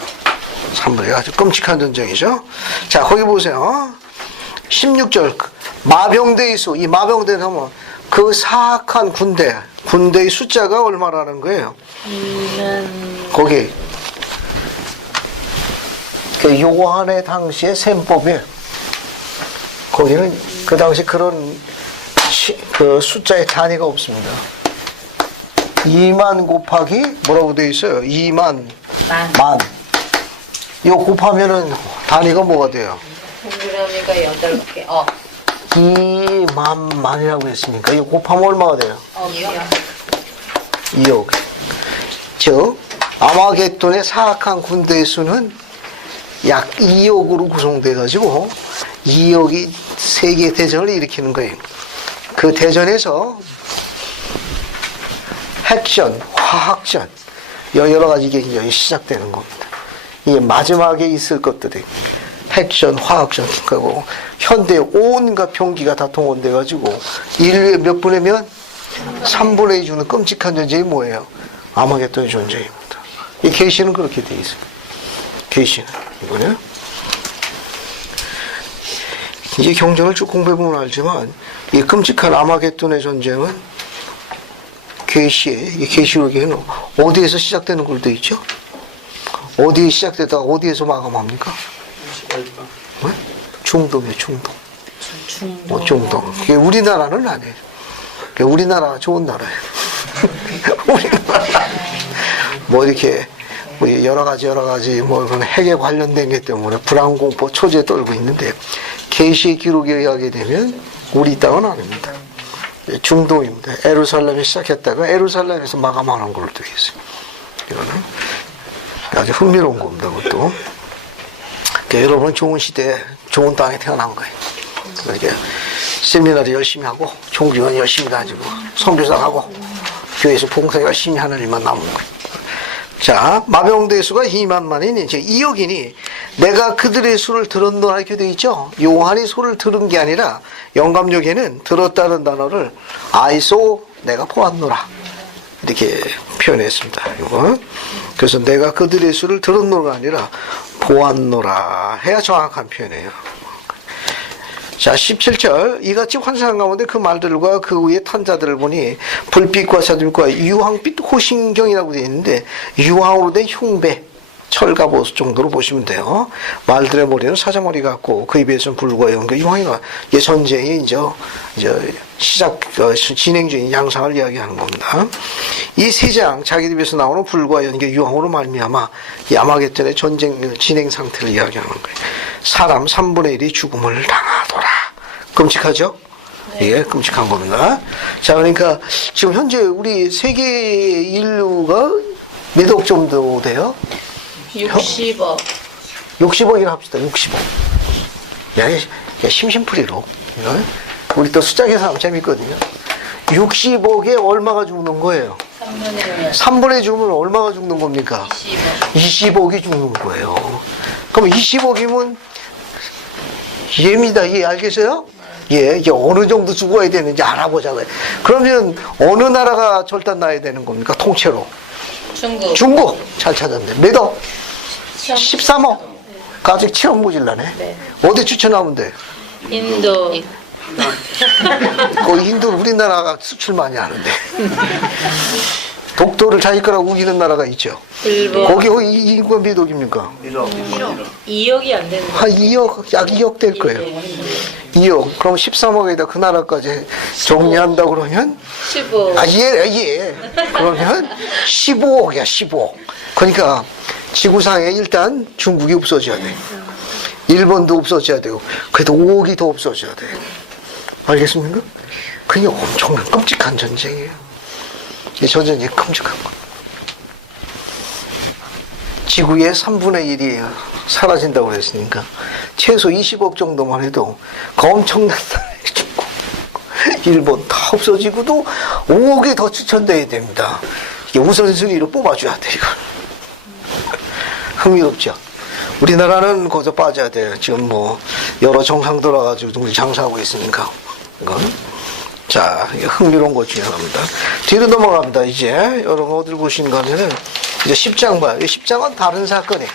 3분의 1. 아주 끔찍한 전쟁이죠. 자, 거기 보세요. 16절 마병대의 수. 이 마병대는 하면 그 사악한 군대의 숫자가 얼마라는 거예요? 2만 거기 그 요한의 당시의 셈법에 거기는 그 당시 그런 그 숫자의 단위가 없습니다. 2만 곱하기 뭐라고 되어 있어요? 2만 만. 이거 곱하면은 단위가 뭐가 돼요? 동그라미가 8개. 2만 만이라고 했으니까 이거 곱하면 얼마가 돼요? 2억. 즉 아마겟돈의 사악한 군대의 수는 약 2억으로 구성돼 가지고 2억이 세계 대전을 일으키는 거예요. 그 대전에서 핵전, 화학전 여러 가지 게 시작되는 겁니다. 이게 마지막에 있을 것들이 핵전, 화학전, 그리고 현대의 온갖 병기가 다 동원돼 가지고 인류의 몇 분이면 3분의 2 주는 끔찍한 전쟁이 뭐예요? 아마겟돈의 전쟁입니다. 이 계시는 그렇게 돼 있어요. 계시는 이거는 이제 경전을 쭉 공부해보면 알지만 이 끔찍한 아마겟돈의 전쟁은 계시록에는 어디에서 시작되는 걸로 돼 있죠? 어디에 시작되다가 어디에서 마감합니까? 네? 중동이에요, 중동. 중동. 그게 우리나라는 아니에요. 그게 우리나라 좋은 나라예요. 우리나라 뭐 이렇게 우리 여러 가지 뭐 그런 핵에 관련된 게 때문에 불안 공포 초조에 떨고 있는데 계시의 기록에 의하게 되면 우리 땅은 아닙니다. 중동입니다. 에루살렘에 시작했다가 에루살렘에서 마감하는 걸로 되어 있어요. 이거는 아주 흥미로운 겁니다. 그것도. 그러니까 여러분은 좋은 시대에 좋은 땅에 태어난 거예요. 그러니까 세미나를 열심히 하고 종교원 열심히 가지고 선교사하고 교회에서 봉사 열심히 하는 일만 남은 거예요. 자, 마병대의 수가 2만만이니 이제 2억이니 내가 그들의 수를 들었노라 이렇게 되어 있죠. 요한이 소를 들은 게 아니라 영감역에는 들었다는 단어를 아이소 내가 보았노라 이렇게 표현했습니다. 이거. 그래서 내가 그들의 수를 들었노라가 아니라 보았노라 해야 정확한 표현이에요. 자, 17절 이같이 환상 가운데 그 말들과 그 위에 탄 자들을 보니 불빛과 자들과 유황빛 호신경이라고 되어 있는데 유황으로 된 흉배 철갑옷 정도로 보시면 돼요. 말들의 머리는 사자머리 같고 그 입에서는 불과 연기 유황이나 전쟁이 이제 진행 중인 양상을 이야기하는 겁니다. 이 세 장 자기 입에서 나오는 불과 연기 유황으로 말미암아 이 아마겟돈의 전쟁 진행 상태를 이야기하는 거예요. 사람 3분의 1이 죽음을 당하더라. 끔찍하죠? 네. 예, 끔찍한 겁니다. 자, 그러니까 지금 현재 우리 세계 인류가 몇 억 정도 돼요? 60억. 60억이라 합시다. 60억. 야, 심심풀이로. 우리 또 숫자 계산하면 재밌거든요. 60억에 얼마가 죽는 거예요? 3분의 죽으면 얼마가 죽는 겁니까? 20억이 죽는 거예요. 그럼 20억이면 얘입니다. 예, 알겠어요? 예, 이게 어느 정도 죽어야 되는지 알아보자고요. 그러면 어느 나라가 절단 나야 되는 겁니까? 통째로. 중국. 잘 찾았네. 몇 억? 13억. 아직 7억 모질라네. 네. 어디 추천하면 돼? 인도. 인도 우리나라가 수출 많이 하는데. 독도를 자기 거라고 우기는 나라가 있죠. 일본. 거기 인구가 몇 억입니까? 2억이 안 되는 한 2억, 약 2억 될 거예요. 2억. 그럼 13억에다 그 나라까지 정리한다 그러면? 15억. 예. 그러면 15억이야, 15억. 그러니까 지구상에 일단 중국이 없어져야 돼. 일본도 없어져야 되고, 그래도 5억이 더 없어져야 돼. 알겠습니까? 그게 엄청난 끔찍한 전쟁이에요. 이 전쟁이 끔찍한 거. 지구의 3분의 1이 사라진다고 그랬으니까 최소 20억 정도만 해도 그 엄청난 나라에 죽고 일본 다 없어지고도 5억이 더 추천돼야 됩니다. 이게 우선순위로 뽑아줘야 돼, 이걸. 흥미롭죠? 우리나라는 거기서 빠져야 돼요. 지금 뭐 여러 정상 들어가지고 우리 장사하고 있으니까. 이건. 자, 흥미로운 것 중에 하나입니다. 뒤로 넘어갑니다. 이제 여러분 어디를 보시는가 하면은 이제 10장 봐요. 10장은 다른 사건이에요.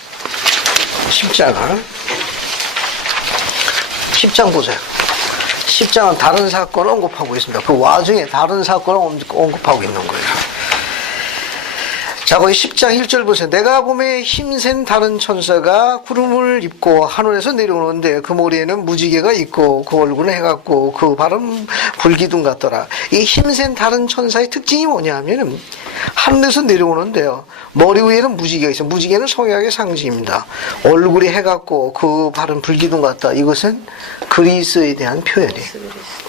10장 보세요. 10장은 다른 사건을 언급하고 있습니다. 그 와중에 다른 사건을 언급하고 있는 거예요. 자, 거기 10장 1절 보세요. 내가 봄에 힘센 다른 천사가 구름을 입고 하늘에서 내려오는데 그 머리에는 무지개가 있고 그 얼굴은 해 같고 그 발은 불기둥 같더라. 이 힘센 다른 천사의 특징이 뭐냐면은 하늘에서 내려오는데요. 머리 위에는 무지개가 있어요. 무지개는 성약의 상징입니다. 얼굴이 해 같고 그 발은 불기둥 같다. 이것은 그리스에 대한 표현이에요.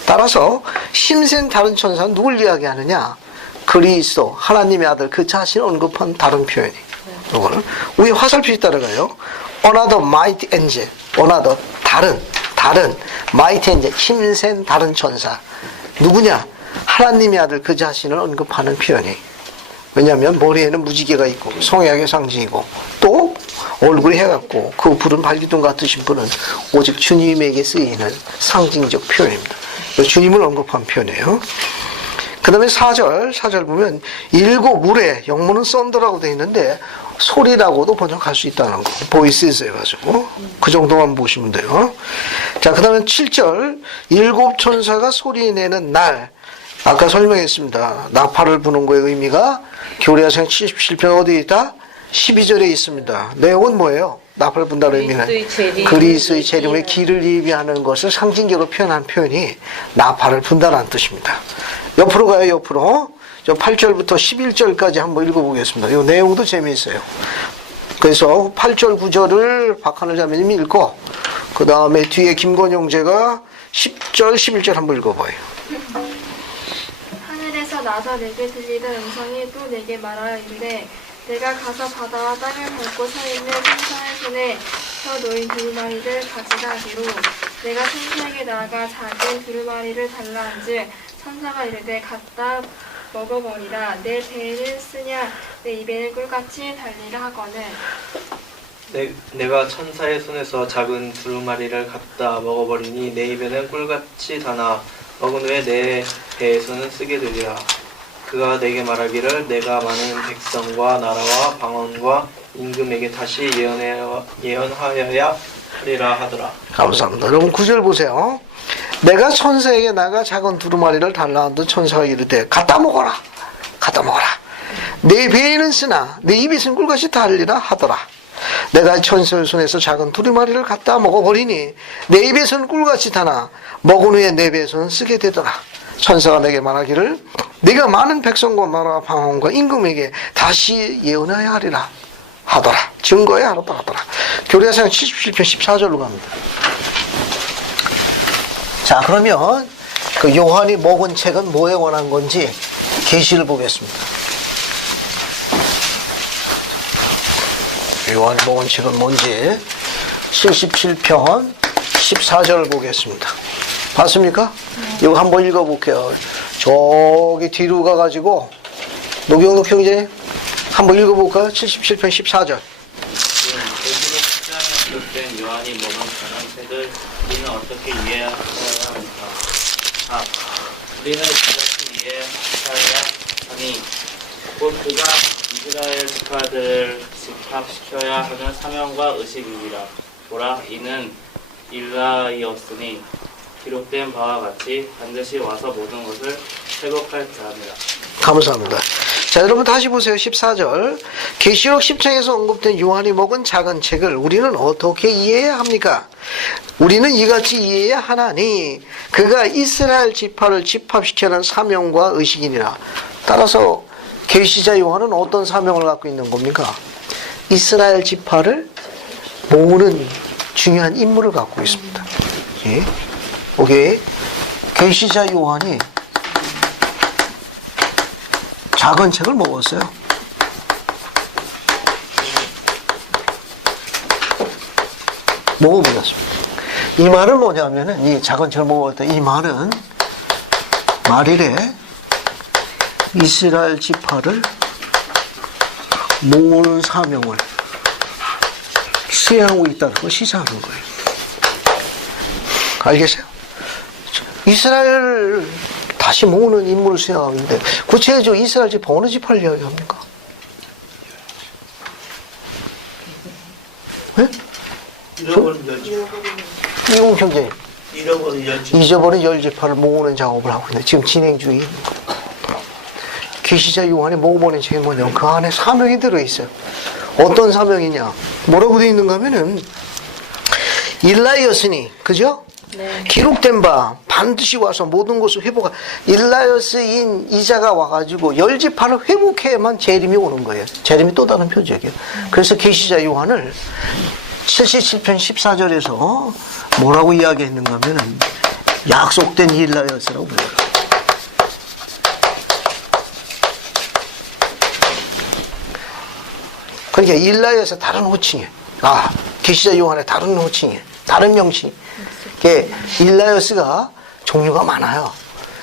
따라서 힘센 다른 천사는 누굴 이야기하느냐? 그리스도 하나님의 아들 그 자신을 언급한 다른 표현이에요. 이거는 위에 화살표시 따라가요. Another mighty angel, another 다른 mighty angel 힘센 다른 천사. 누구냐? 하나님의 아들 그 자신을 언급하는 표현이에요. 왜냐하면 머리에는 무지개가 있고 성약의 상징이고 또 얼굴이 해갖고 그 불은 발기둥 같으신 분은 오직 주님에게 쓰이는 상징적 표현입니다. 주님을 언급한 표현이에요. 그 다음에 4절 보면 일곱 울에 영문은 썬더라고 되어 있는데 소리라고도 번역할 수 있다는 거. 보이스에서 해가지고 그 정도만 보시면 돼요. 자, 그 다음에 7절 일곱 천사가 소리내는 날. 아까 설명했습니다. 나팔을 부는 거의 의미가 교리학생 77편 어디에 있다? 12절에 있습니다. 내용은 뭐예요? 나팔을 분다는 의미는 그리스의 재림의 길을 예비하는 것을 상징적으로 표현한 표현이 나팔을 분다는 뜻입니다. 옆으로 가요. 옆으로. 저 8절부터 11절까지 한번 읽어보겠습니다. 이 내용도 재미있어요. 그래서 8절 9절을 박하늘 자매님이 읽고 그 다음에 뒤에 김건영 제가 10절 11절 한번 읽어봐요. 하늘에서 나서 내게 들리던 음성이 또 내게 말하여 이르되 내가 가서 바다와 땅을 밟고 서 있는 천사의 손에 서 놓인 두루마리를 가지라 하기로 내가 천사에게 나아가 작은 두루마리를 달라 한즉 천사가 이르되 갖다 먹어버리라. 내 배에는 쓰냐 내 입에는 꿀같이 달리라 하거늘 내가 천사의 손에서 작은 두루마리를 갖다 먹어버리니 내 입에는 꿀같이 다나 먹은 후에 내 배에서는 쓰게 되리라. 그가 내게 말하기를 내가 많은 백성과 나라와 방언과 임금에게 다시 예언하여야 하리라 하더라. 감사합니다. 여러분 9절 보세요. 내가 천사에게 나가 작은 두루마리를 달라 한듯 천사가 이르되 갖다 먹어라. 내 배에는 쓰나 내 입에서는 꿀같이 달리라 하더라. 내가 천사의 손에서 작은 두루마리를 갖다 먹어버리니 내 입에서는 꿀같이 다나 먹은 후에 내 배에서는 쓰게 되더라. 천사가 내게 말하기를 네가 많은 백성과 나라와 방언과 임금에게 다시 예언하여야 하리라 하더라. 증거해야 하더라. 교리학생 77편 14절로 갑니다. 자, 그러면 그 요한이 먹은 책은 뭐에 관한 건지 계시를 보겠습니다. 요한이 먹은 책은 뭔지 77편 14절 보겠습니다. 봤습니까? 이거 한번 읽어볼게요. 저기 뒤로 가가지고 노경록 형제 한번 읽어볼까요? 77편 14절. 계시록 10장에 기록된 요한이 먹은 작은 책을 우리는 어떻게 이해해야 합니까? 아, 우리는 그것을 이해하여야 하니 곧 그가 이스라엘 지파들을 집합시켜야 하는 사명과 의식이니라. 보라, 이는 일라이었으니 기록된 바와 같이 반드시 와서 모든 것을 회복할 자입니다. 감사합니다. 자, 여러분 다시 보세요. 14절. 계시록 10장에서 언급된 요한이 먹은 작은 책을 우리는 어떻게 이해해야 합니까? 우리는 이같이 이해해야 하나니 그가 이스라엘 지파를 집합시키는 사명과 의식이니라. 따라서 계시자 요한은 어떤 사명을 갖고 있는 겁니까? 이스라엘 지파를 모으는 중요한 임무를 갖고 있습니다. 예? 오케이. 계시자 요한이 작은 책을 먹었어요. 먹어보겠습니다. 이 말은 뭐냐면은, 이 작은 책을 먹었다. 이 말은 말일에 이스라엘 지파를 모으는 사명을 수행하고 있다는 걸 시사하는 거예요. 알겠어요? 이스라엘 다시 모으는 임무를 수행하고 있는데 구체적으로 이스라엘 지파 어느 지파를 이야기합니까? 네? 이용 형제님, 잊어버린 열 지파를 모으는 작업을 하고 있는데 지금 진행 중인 거예요. 계시자 요한이 먹어보는 책이 뭐냐면 그 안에 사명이 들어있어요. 어떤 사명이냐? 뭐라고 되어 있는가 하면은 일라이어스니, 그죠? 네. 기록된 바 반드시 와서 모든 것을 회복하. 일라이어스인 이자가 와가지고 열지파를 회복해야만 재림이 오는 거예요. 재림이 또 다른 표적이에요. 그래서 계시자 요한을 77편 14절에서 뭐라고 이야기했는가 하면은 약속된 일라이어스라고 불러요. 그러니까 일라이어스 다른 호칭이에요. 계시자 요한의 다른 호칭이에요. 다른 명칭. 일라이어스가 종류가 많아요.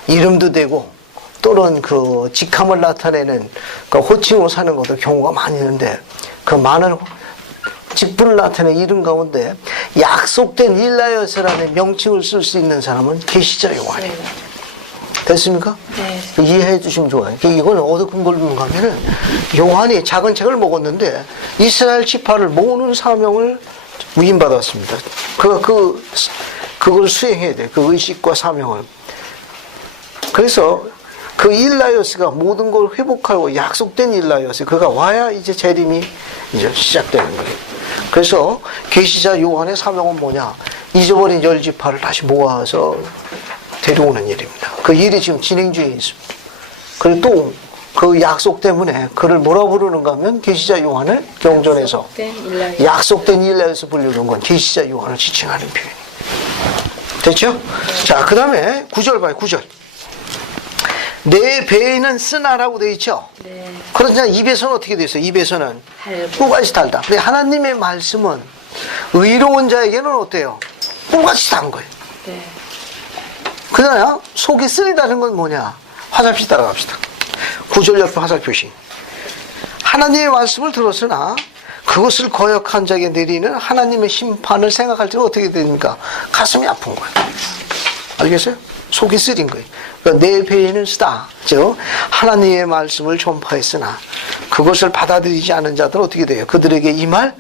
이름도 되고 또는 그 직함을 나타내는 그 호칭으로 사는 것도 경우가 많이 있는데 그 많은 직분을 나타내는 이름 가운데 약속된 일라이어스라는 명칭을 쓸 수 있는 사람은 계시자 요한이에요. 됐습니까? 네. 이해해 주시면 좋아요. 이건 어디서 근거를 두는가 하면은 요한이 작은 책을 먹었는데 이스라엘 지파를 모으는 사명을 위임받았습니다. 그걸 수행해야 돼. 그 의식과 사명을. 그래서 그 일라이어스가 모든 걸 회복하고 약속된 일라이어스, 그가 와야 이제 재림이 이제 시작되는 거예요. 그래서 계시자 요한의 사명은 뭐냐? 잊어버린 열 지파를 다시 모아서 데려오는 일입니다. 그 일이 지금 진행 중에 있습니다. 그리고 또 그 약속 때문에 그를 뭐라 부르는가 하면 계시자 요한을 경전에서 약속된 일라이어스 부르는 건 계시자 요한을 지칭하는 표현이에요. 됐죠? 자, 그 다음에 9절 봐요. 9절. 내 배에는 쓰나라고 되어 있죠? 네. 그러나 입에서는 어떻게 되어 있어요? 입에서는 꿀같이 달다. 근데 하나님의 말씀은 의로운 자에게는 어때요? 꿀같이 단 거예요. 네. 그러나 속이 쓰리다는 건 뭐냐? 화살표 따라갑시다. 9절 옆에 화살표시. 하나님의 말씀을 들었으나 그것을 거역한 자에게 내리는 하나님의 심판을 생각할 때 어떻게 됩니까? 가슴이 아픈 거예요. 알겠어요? 속이 쓰린 거예요. 그러니까 내 배에는 쓰다. 즉 하나님의 말씀을 전파했으나 그것을 받아들이지 않은 자들은 어떻게 돼요? 그들에게 임할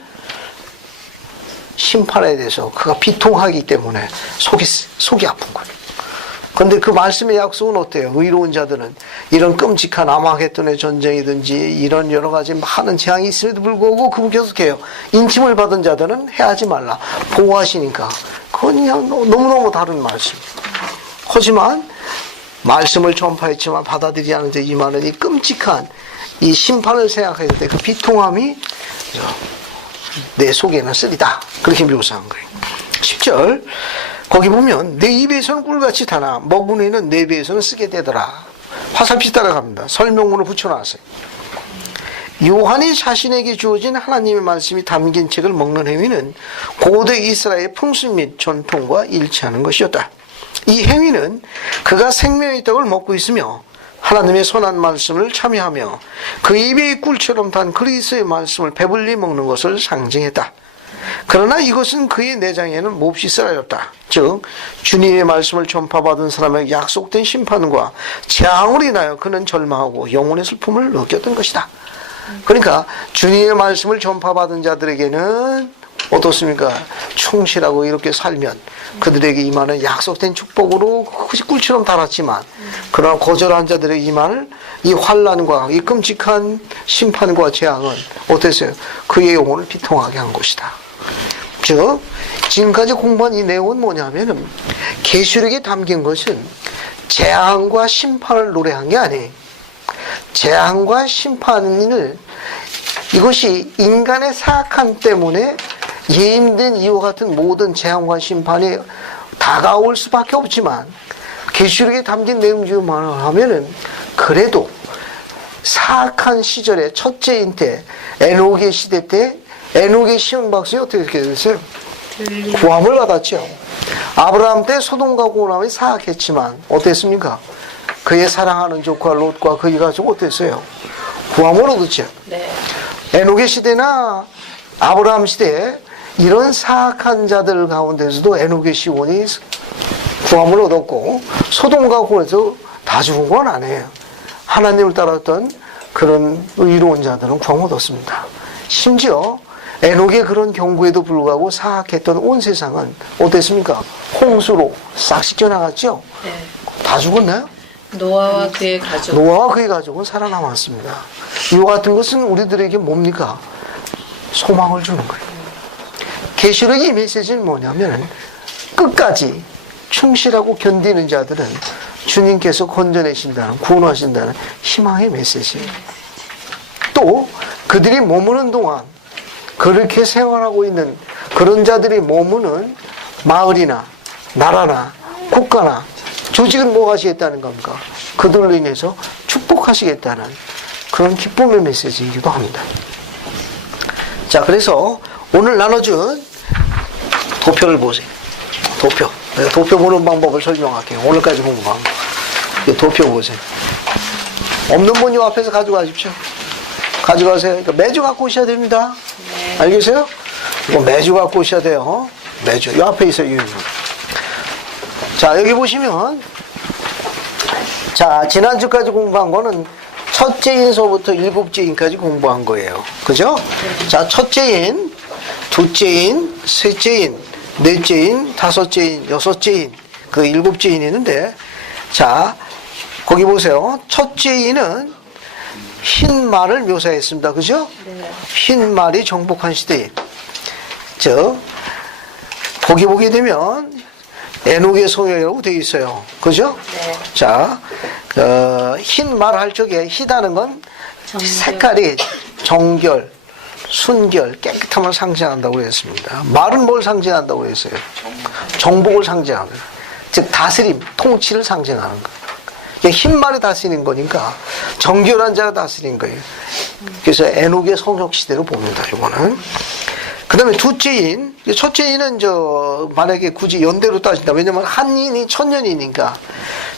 심판에 대해서 그가 비통하기 때문에 속이 아픈 거예요. 그런데 그 말씀의 약속은 어때요? 의로운 자들은 이런 끔찍한 아마겟돈의 전쟁이든지 이런 여러 가지 많은 재앙이 있음에도 불구하고 그분께서 어떻게 해요? 인침을 받은 자들은 해하지 말라. 보호하시니까. 그건 그냥 너무너무 다른 말씀. 하지만 말씀을 전파했지만 받아들이지 않은 자 임하는 이 끔찍한 이 심판을 생각했을 때 그 비통함이 내 속에는 쓰리다. 그렇게 묘사한 거예요. 10절 거기 보면 내 입에서는 꿀같이 타나 먹은 후에는 내 배에서는 쓰게 되더라. 화살표 따라갑니다. 설명문을 붙여놨어요. 요한이 자신에게 주어진 하나님의 말씀이 담긴 책을 먹는 행위는 고대 이스라엘의 풍습 및 전통과 일치하는 것이었다. 이 행위는 그가 생명의 떡을 먹고 있으며 하나님의 선한 말씀을 참여하며 그 입의 꿀처럼 단 그리스도의 말씀을 배불리 먹는 것을 상징했다. 그러나 이것은 그의 내장에는 몹시 쓰라렸다. 즉 주님의 말씀을 전파받은 사람에게 약속된 심판과 재앙으로 인하여 그는 절망하고 영혼의 슬픔을 느꼈던 것이다. 그러니까 주님의 말씀을 전파받은 자들에게는 어떻습니까? 충실하고 이렇게 살면 그들에게 임하는 약속된 축복으로 그것이 꿀처럼 달았지만 그러나 거절한 자들에게 임하는 이 환난과 이 끔찍한 심판과 재앙은 어땠어요? 그의 영혼을 비통하게 한 것이다. 즉 지금까지 공부한 이 내용은 뭐냐면은 계시록에 담긴 것은 재앙과 심판을 노래한 게 아니에요. 재앙과 심판을 이것이 인간의 사악함 때문에 예임된 이와 같은 모든 재앙과 심판이 다가올 수밖에 없지만 계시록에 담긴 내용 중 말하면은 그래도 사악한 시절의 첫째인 때 에녹의 시대 때 에녹의 시험 박수에 어떻게 됐어요? 구함을 받았죠. 아브라함 때 소돔과 고모라가 사악했지만 어땠습니까? 그의 사랑하는 조카 롯과 그의 가족 어땠어요? 구함을 얻었죠. 네. 에녹의 시대나 아브라함 시대에 이런 사악한 자들 가운데서도 에녹의 시온이 구함을 얻었고 소돔과 고모라에서 다 죽은 건 아니에요. 하나님을 따랐던 그런 의로운 자들은 구함을 얻었습니다. 심지어 에녹의 그런 경고에도 불구하고 사악했던 온 세상은 어땠습니까? 홍수로 싹 씻겨나갔죠? 네. 다 죽었나요? 노아와 그의 가족. 노아와 그의 가족은 살아남았습니다. 이 같은 것은 우리들에게 뭡니까? 소망을 주는 거예요. 계시록의 메시지는 뭐냐면 끝까지 충실하고 견디는 자들은 주님께서 건져내신다는, 구원하신다는 희망의 메시지예요. 또 그들이 머무는 동안 그렇게 생활하고 있는 그런 자들이 머무는 마을이나 나라나 국가나 조직은 뭐 하시겠다는 겁니까? 그들로 인해서 축복하시겠다는 그런 기쁨의 메시지이기도 합니다. 자, 그래서 오늘 나눠준 도표를 보세요. 도표. 내가 도표 보는 방법을 설명할게요. 오늘까지 본 방법. 이 도표 보세요. 없는 분 이 앞에서 가져가십시오. 가져가세요. 그러니까 매주 갖고 오셔야 됩니다. 네. 알겠어요? 이거 매주 갖고 오셔야 돼요. 매주. 이 앞에 있어요. 자, 여기 보시면, 자, 지난주까지 공부한 거는 첫째인서부터 일곱째인까지 공부한 거예요. 그죠? 자, 첫째인, 둘째인, 셋째인, 넷째인, 다섯째인, 여섯째인, 그 일곱째인이 있는데, 자, 거기 보세요. 첫째인은 흰 말을 묘사했습니다. 그죠? 네. 흰 말이 정복한 시대인. 거기 보게 되면, 에녹의 소유라고 되어 있어요. 그죠? 네. 자, 흰 말 할 적에 희다는 건 색깔이 정결, 순결, 깨끗함을 상징한다고 했습니다. 말은 뭘 상징한다고 했어요? 정복을 상징하는 거예요. 즉 다스림, 통치를 상징하는 거예요. 흰 말이 다스리는 거니까 정결한 자가 다스리는 거예요. 그래서 에녹의 성역 시대로 봅니다. 이거는. 그 다음에 둘째인, 첫째인은 만약에 굳이 연대로 따진다. 왜냐면 한인이 1000년이니까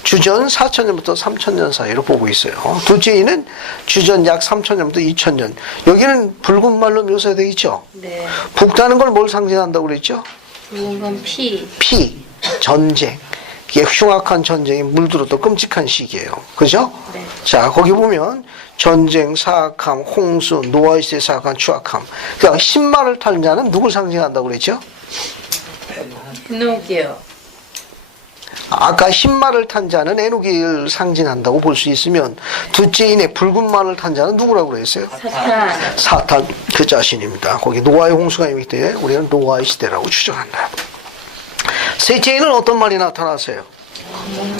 주전 4000년부터 3000년 사이로 보고 있어요. 둘째인은 주전 약 3000년부터 2000년. 여기는 붉은 말로 묘사되어 있죠. 네. 붉다는 걸 뭘 상징한다고 그랬죠? 붉은 건 피. 피, 전쟁. 이게 흉악한 전쟁이 물들어도 끔찍한 시기예요. 그죠? 네. 자, 거기 보면 전쟁, 사악함, 홍수, 노아의 시대 사악함, 추악함. 그러니까 신말을 탄 자는 누굴 상징한다고 그랬죠? 에녹이요. 아까 흰말을 탄 자는 에녹을 상징한다고 볼 수 있으면 둘째인의 붉은 말을 탄 자는 누구라고 그랬어요? 사탄. 사탄 그 자신입니다. 거기 노아의 홍수가 임했기 때문에 우리는 노아의 시대라고 추정한다. 셋째인은 어떤 말이 나타났어요?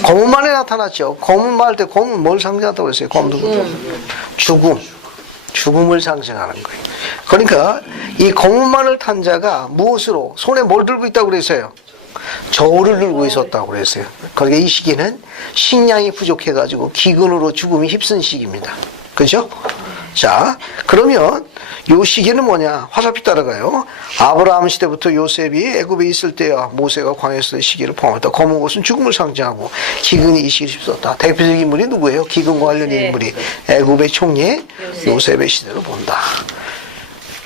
검은 말이 나타났죠. 검은 말 때 검은 뭘 상징한다고 그랬어요? 죽음을 상징하는 거예요. 그러니까 이 검은 말을 탄 자가 무엇으로 손에 뭘 들고 있다고 그랬어요? 저울을 들고 있었다고 그랬어요. 그러니까 이 시기는 식량이 부족해가지고 기근으로 죽음이 휩쓴 시기입니다. 그죠? 자, 그러면 요 시기는 뭐냐? 화살표 따라가요. 아브라함 시대부터 요셉이 애굽에 있을 때와 모세가 광야에서 시기를 포함했다. 검은 것은 죽음을 상징하고 기근이 이 시기를 휩썼다. 대표적인 인물이 누구예요? 기근과 관련된 인물이 애굽의 총리 요셉의 시대로 본다.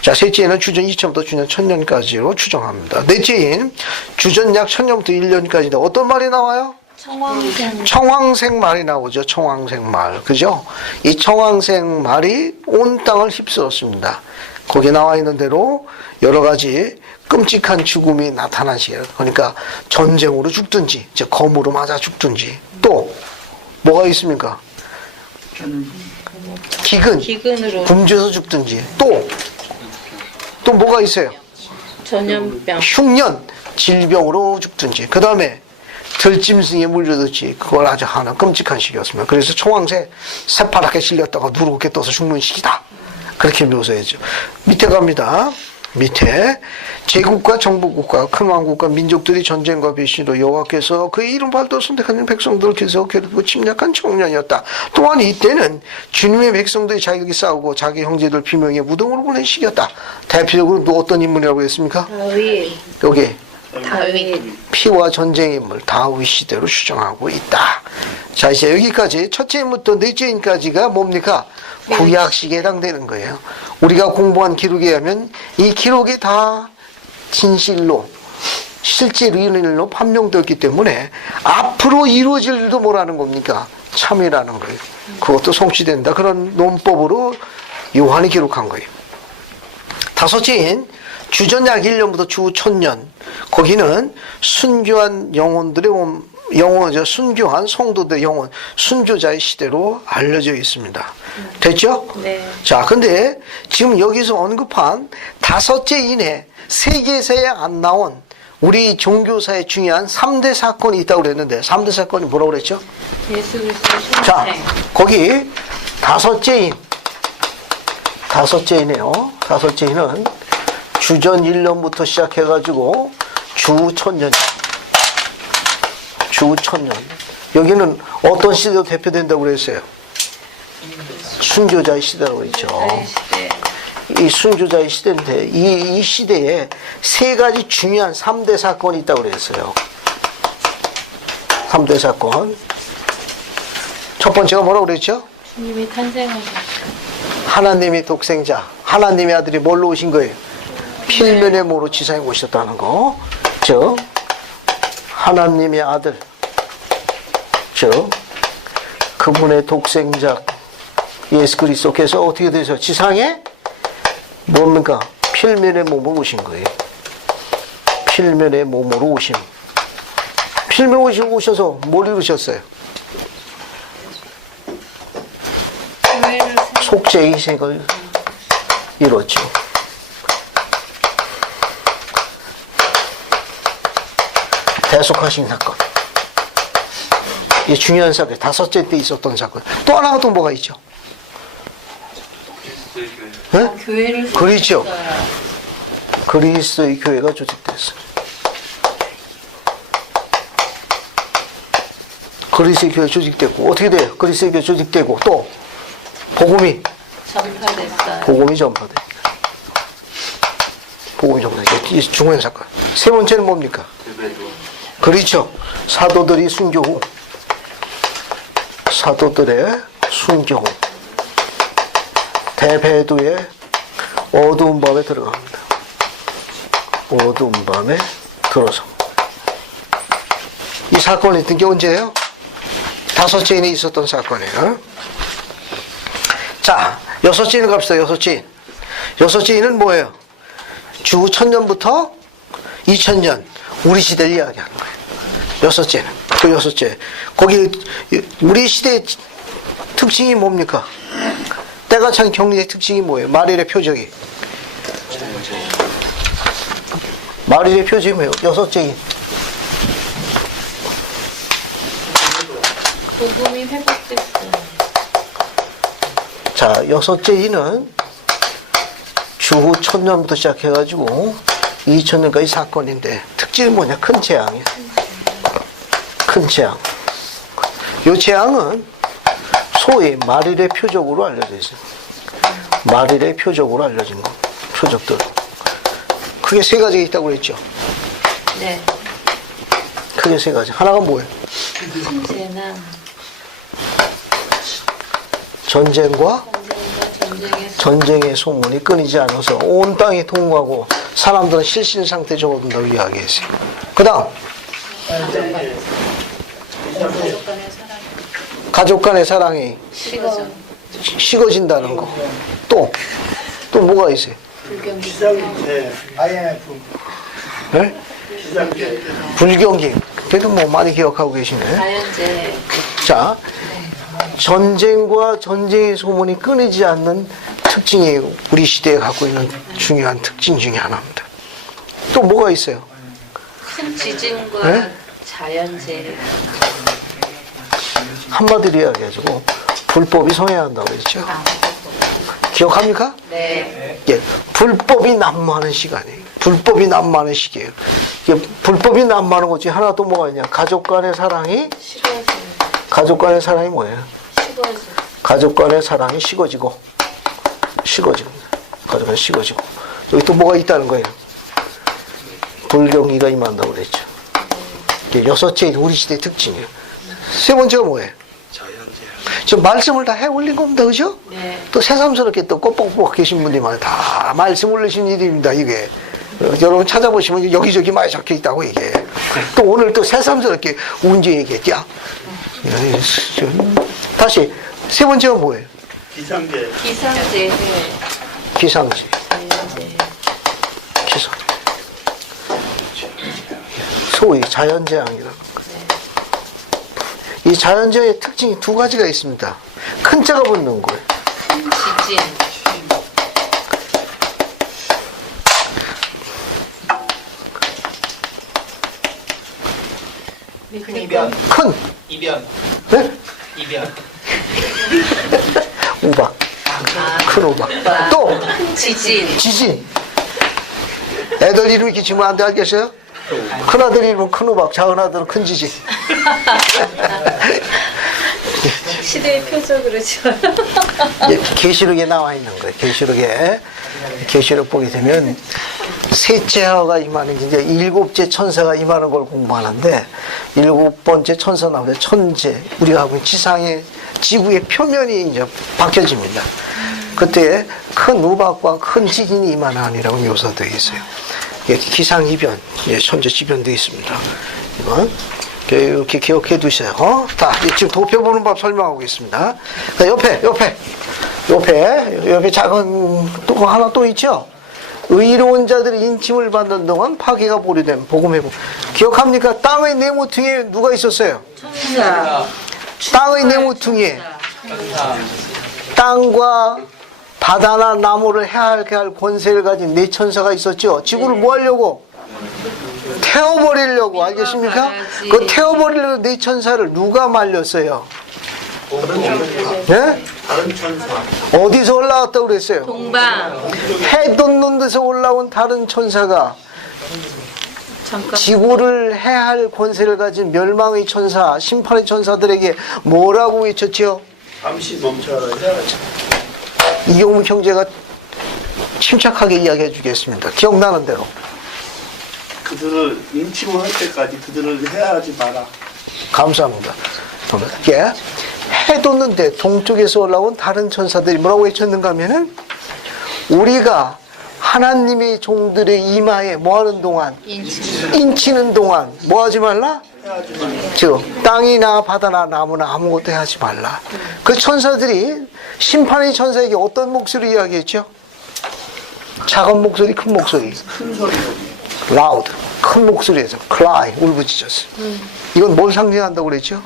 자, 셋째는 주전 2000부터 주전 1000년까지로 추정합니다. 넷째인 주전 약 1000년부터 1년까지다. 어떤 말이 나와요? 청황색 말이 나오죠. 청황색 말. 그죠? 이 청황색 말이 온 땅을 휩쓸었습니다. 거기에 나와 있는 대로 여러 가지 끔찍한 죽음이 나타나시요. 그러니까 전쟁으로 죽든지, 즉 검으로 맞아 죽든지, 또 뭐가 있습니까? 기근으로 굶주려서 죽든지, 또 뭐가 있어요? 전염병, 흉년, 질병으로 죽든지, 그 다음에 들짐승에 물려든지, 그걸 아주 하나 끔찍한 시기였습니다. 그래서 청황새 새파랗게 질렸다가 누렇게 떠서 죽는 시기다. 그렇게 묘사했죠. 밑에 갑니다. 밑에 제국과 정복국과 큰 왕국과 민족들이 전쟁과 배신으로 여호와께서 그의 이름 발도 선택하는 백성들을 계속 괴롭히고 침략한 청년이었다. 또한 이때는 주님의 백성들이 자기에게 싸우고 자기 형제들 비명의 무덤으로 보낸 시기였다. 대표적으로 또 어떤 인물이라고 했습니까? 다윗. 여기 다윗. 피와 전쟁의 인물 다윗 시대로 추정하고 있다. 자, 이제 여기까지 첫째인부터 넷째인까지가 뭡니까? 구약 시기에 해당되는 거예요. 우리가 공부한 기록에 의하면 이 기록이 다 진실로 실제 일로 판명되었기 때문에 앞으로 이루어질 일도 뭐라는 겁니까? 참이라는 거예요. 그것도 성취된다. 그런 논법으로 요한이 기록한 거예요. 다섯째인 주전 약 1년부터 주 1000년, 거기는 순교한 영혼들의 순교한 성도들 영혼, 순교자의 시대로 알려져 있습니다. 됐죠? 네. 자, 근데 지금 여기서 언급한 다섯째 이내 세계사에 안 나온 우리 종교사의 중요한 3대 사건이 있다고 그랬는데 3대 사건이 뭐라고 그랬죠? 예수 그리스도의 신생. 자, 거기 다섯째이네요. 다섯째인은 주전 1년부터 시작해가지고 주천년. 여기는 어떤 시대로 대표된다고 그랬어요? 순교자의 시대라고 그랬죠. 이 순교자의 시대인데 이 시대에 세 가지 중요한 3대 사건이 있다고 그랬어요. 3대 사건. 첫 번째가 뭐라고 그랬죠? 주님이 탄생하셨죠. 하나님의 독생자, 하나님의 아들이 뭘로 오신 거예요? 필면의 모로 지상에 오셨다는 거. 즉 하나님의 아들, 즉 그분의 독생자 예수 그리스도께서 어떻게 되셔? 지상에 뭡니까? 필면의 몸으로 오신 거예요. 필면의 몸으로 오심. 필면에 오셔서 뭘 이루셨어요? 속죄의 희생을 이뤘죠. 대속하신 사건. 이게 중요한 사건. 다섯째 때 있었던 사건. 또 하나가 또 뭐가 있죠? 네? 교회를 그렇죠. 그리스도의 교회가 조직됐어요. 그리스도의 교회 조직됐고 어떻게 돼요? 그리스도의 교회 조직되고 또 복음이 전파됐어요. 복음이 전파돼. 이 중요한 사건. 세 번째는 뭡니까? 그렇죠. 사도들이 순교 후. 사도들의 순교 후. 대배도의 어두운 밤에 들어갑니다. 어두운 밤에 들어서. 이 사건이 있던 게 언제예요? 다섯째인에 있었던 사건이에요. 자, 여섯째인 갑시다. 여섯째인은 뭐예요? 주 1000년부터 2000년 우리 시대를 이야기하는 거예요. 여섯째는 그 여섯째. 거기 우리 시대의 특징이 뭡니까? 때가 찬 격리의 특징이 뭐예요? 말일의 표적이. 말일의 표적이 뭐예요? 여섯째인. 복음이 회복됐어요. 자, 여섯째인은 주후 1000년부터 시작해가지고 2000년까지 사건인데 특징이 뭐냐? 큰 재앙이에요. 큰 재앙. 이 재앙은 소위 말일의 표적으로 알려져 있어요. 말일의 표적으로 알려진 거. 표적들. 크게 세 가지가 있다고 그랬죠? 네. 크게 세 가지. 하나가 뭐예요? 재난. 전쟁과 전쟁의 소문이 끊이지 않아서 온 땅이 통과하고 사람들은 실신 상태에 접어든다고 이야기했어요. 그 다음 가족 간의 사랑이 식어진다는 거. 또 뭐가 있어요? 네? 불경기. 그래도 뭐 많이 기억하고 계시네. 자연재해. 자, 전쟁과 전쟁의 소문이 끊이지 않는 특징이 우리 시대에 갖고 있는 중요한 특징 중에 하나입니다. 또 뭐가 있어요? 큰 지진과 네? 자연재해. 한마디로 이야기해가지고 불법이 성행한다고 그랬죠. 기억합니까? 네. 예, 불법이 난무하는 시간이에요. 불법이 난무하는 시기예요. 이게 불법이 난무하는 것 중에 하나 또 뭐가 있냐? 가족 간의 사랑이 가족 간의 사랑이 뭐예요? 가족 간의 사랑이 식어지고 가족 간에 식어지고 여기 또 뭐가 있다는 거예요? 불경기가 임한다고 그랬죠. 이게 여섯째 우리 시대의 특징이에요. 세 번째가 뭐예요? 지금 말씀을 다 해 올린 겁니다. 그죠? 네. 또 새삼스럽게 또 꼬뻑꼬뻑 계신 분들이 많아요. 다 말씀 올리신 일입니다. 이게. 여러분 찾아보시면 여기저기 많이 적혀 있다고 이게. 또 오늘 또 새삼스럽게 언제 얘기했냐? 다시 세 번째가 뭐예요? 기상재해. 기상재. 소위 자연재앙이라는 거예요. 이 자연재해의 특징이 두 가지가 있습니다. 큰 자가 붙는 거예요. 지진. 이변. 큰. 이변. 네? 이변. 우박. 큰 우박. 또 지진. 지진. 애들 이름 이렇게 지면 안 돼, 알겠어요? 큰 아들 이름은 큰 우박, 작은 아들은 큰 지진. 시대의 표적으로 지어. 계시록에 나와 있는 거예요. 계시록 보게 되면 셋째가 임하는 게 이제 일곱째 천사가 임하는 걸 공부하는데 일곱 번째 천사 나오죠. 천재. 우리가 하고 있는 지상의 지구의 표면이 이제 바뀌어집니다. 그때 큰 우박과 큰 지진이 임하나니라고 묘사되어 있어요. 기상이변, 천재지변되어 있습니다. 이건 이렇게 기억해 두세요. 자, 지금 도표 보는 법 설명하고 있습니다. 옆에 작은 또 하나 또 있죠? 의로운 자들이 인침을 받는 동안 파괴가 보류됨. 복음회복. 기억합니까? 땅의 네모퉁이에 누가 있었어요? 천사. 땅의 네모퉁이에 땅과 바다나 나무를 해할게 할 권세를 가진 네 천사가 있었죠. 지구를 뭐 하려고? 태워버리려고. 알겠습니까? 그 태워버리려는 네 천사를 누가 말렸어요? 네? 다른 천사. 어디서 올라왔다고 그랬어요? 동방. 해 돋는 데서 올라온 다른 천사가 지구를 해할 권세를 가진 멸망의 천사, 심판의 천사들에게 뭐라고 외쳤지요? 잠시 멈춰라. 이경무 형제가 침착하게 이야기해 주겠습니다. 기억나는 대로. 그들을 인침을 할 때까지 그들을 해하지 마라. 감사합니다. 이게 해 돋는데 동쪽에서 올라온 다른 천사들이 뭐라고 외쳤는가 하면은 우리가 하나님의 종들의 이마에 뭐 하는 동안? 인치는 동안 뭐 하지 말라? 즉 땅이나 바다나 나무나 아무것도 하지 말라. 그 천사들이 심판의 천사에게 어떤 목소리 이야기했죠? 작은 목소리, 큰 목소리. loud, 큰 목소리에서 cry, 울부짖었어요. 이건 뭘 상징한다고 그랬죠?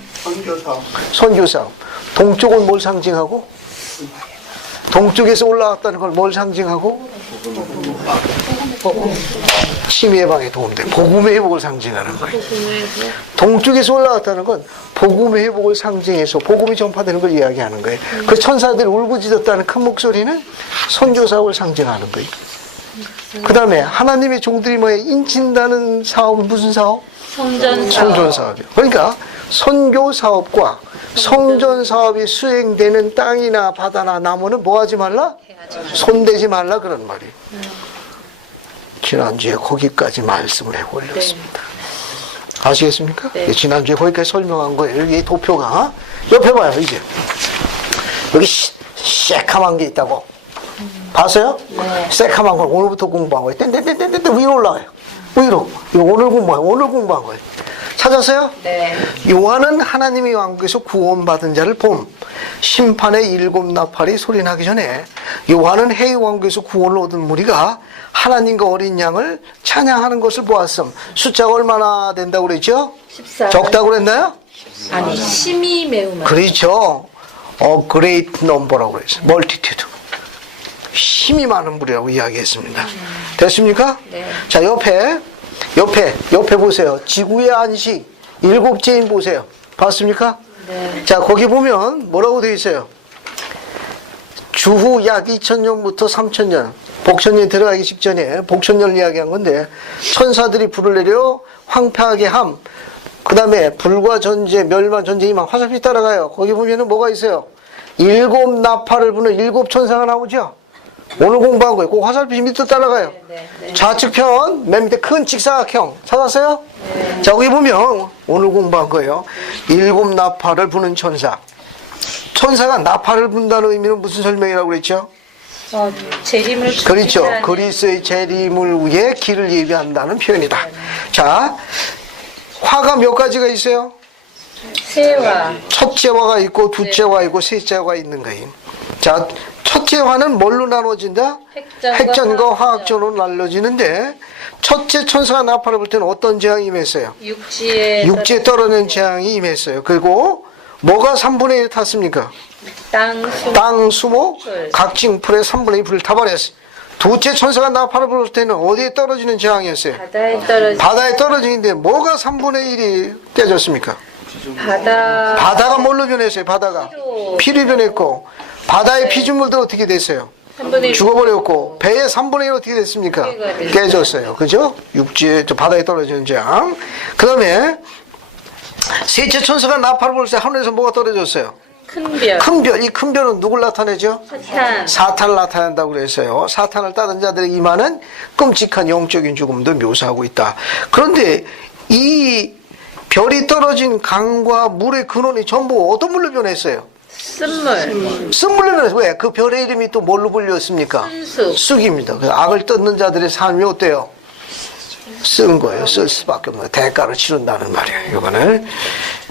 선교사업. 동쪽은 뭘 상징하고? 동쪽에서 올라왔다는 걸 뭘 상징하고? 치매 예방에 도움돼. 복음의 회복을 상징하는 거예요. 동쪽에서 올라왔다는 건 복음의 회복을 상징해서 복음이 전파되는 걸 이야기하는 거예요. 그 천사들이 울부짖었다는 큰 목소리는 선교사업을 상징하는 거예요. 그 다음에 하나님의 종들이 뭐에 인친다는 사업은 무슨 사업? 성전 사업이요. 그러니까 선교 사업과 성전 사업이 수행되는 땅이나 바다나 나무는 뭐 하지 말라? 손대지 말라 그런 말이에요. 지난주에 거기까지 말씀을 해올렸습니다. 아시겠습니까? 네. 지난주에 거기까지 설명한 거예요. 여기 도표가 옆에 봐요. 이제 여기 새카만 게 있다고 봤어요? 네. 새카만 걸 오늘부터 공부한 거예요. 땡땡땡땡땡 위로 올라가요. 위로. 이거 오늘 공부한 거예요. 찾았어요? 네. 요한은 하나님의 왕국에서 구원받은 자를 봄. 심판의 일곱 나팔이 소리나기 전에 요한은 해의 왕국에서 구원을 얻은 무리가 하나님과 어린 양을 찬양하는 것을 보았음. 숫자가 얼마나 된다고 그랬죠? 14. 적다고 그랬나요? 아니, 심이 매우 많아. 그렇죠. great number라고 그랬어요. multitude. 힘이 많은 무리라고 이야기했습니다. 됐습니까? 네. 자, 옆에 보세요. 지구의 안식, 일곱째인 보세요. 봤습니까? 네. 자, 거기 보면 뭐라고 되어 있어요? 주후 약 2000년부터 3000년, 복천년 들어가기 직전에 복천년을 이야기한 건데, 천사들이 불을 내려 황폐하게 함, 그 다음에 불과 전제, 멸망 전제 이만 화살표 따라가요. 거기 보면은 뭐가 있어요? 일곱 나팔을 부는 일곱 천사가 나오죠? 오늘 공부한 거예요. 그 화살표 밑으로 따라가요. 좌측편, 맨 밑에 큰 직사각형. 찾았어요? 네. 자, 거기 보면 오늘 공부한 거예요. 일곱 나팔을 부는 천사. 천사가 나팔을 분다는 의미는 무슨 설명이라고 그랬죠? 재림을 그렇죠. 준비하는. 그리스의 재림을 위해 길을 예비한다는 표현이다. 자, 화가 몇 가지가 있어요? 세와. 첫째 화가 있고 둘째 화가 있고 셋째 화가 있는 거예요. 자, 첫째 화는 뭘로 나눠진다? 핵전과 화학전으로 나눠지는데 첫째 천사가 나팔을 불 때는 어떤 재앙이 임했어요? 육지에 떨어지는 재앙이 임했어요. 그리고 뭐가 3분의 1 탔습니까? 땅, 수목, 각징풀에 3분의 1 불을 타버렸어요. 두째 천사가 나팔을 불을 때는 어디에 떨어지는 재앙이었어요? 바다에 떨어지는데 뭐가 3분의 1이 깨졌습니까? 바다가 뭘로 변했어요? 바다가 피로 변했고, 바다의 피조물도 어떻게 됐어요? 죽어버렸고, 배의 3분의 1 어떻게 됐습니까? 깨졌어요. 그죠? 육지에, 바다에 떨어지는 재앙. 그 다음에 셋째 천사가 나팔을 불을 때 하늘에서 뭐가 떨어졌어요? 큰 별. 이 큰 별은 누굴 나타내죠? 사탄을 나타낸다고 그랬어요. 사탄을 따른 자들의 임하는 끔찍한 영적인 죽음도 묘사하고 있다. 그런데 이 별이 떨어진 강과 물의 근원이 전부 어떤 물로 변했어요? 쓴물로 변했어요. 왜? 그 별의 이름이 또 뭘로 불렸습니까? 쑥입니다. 악을 뜯는 자들의 삶이 어때요? 쓴 거예요. 쓸 수밖에 없는 거예요. 대가를 치른다는 말이에요. 이거는.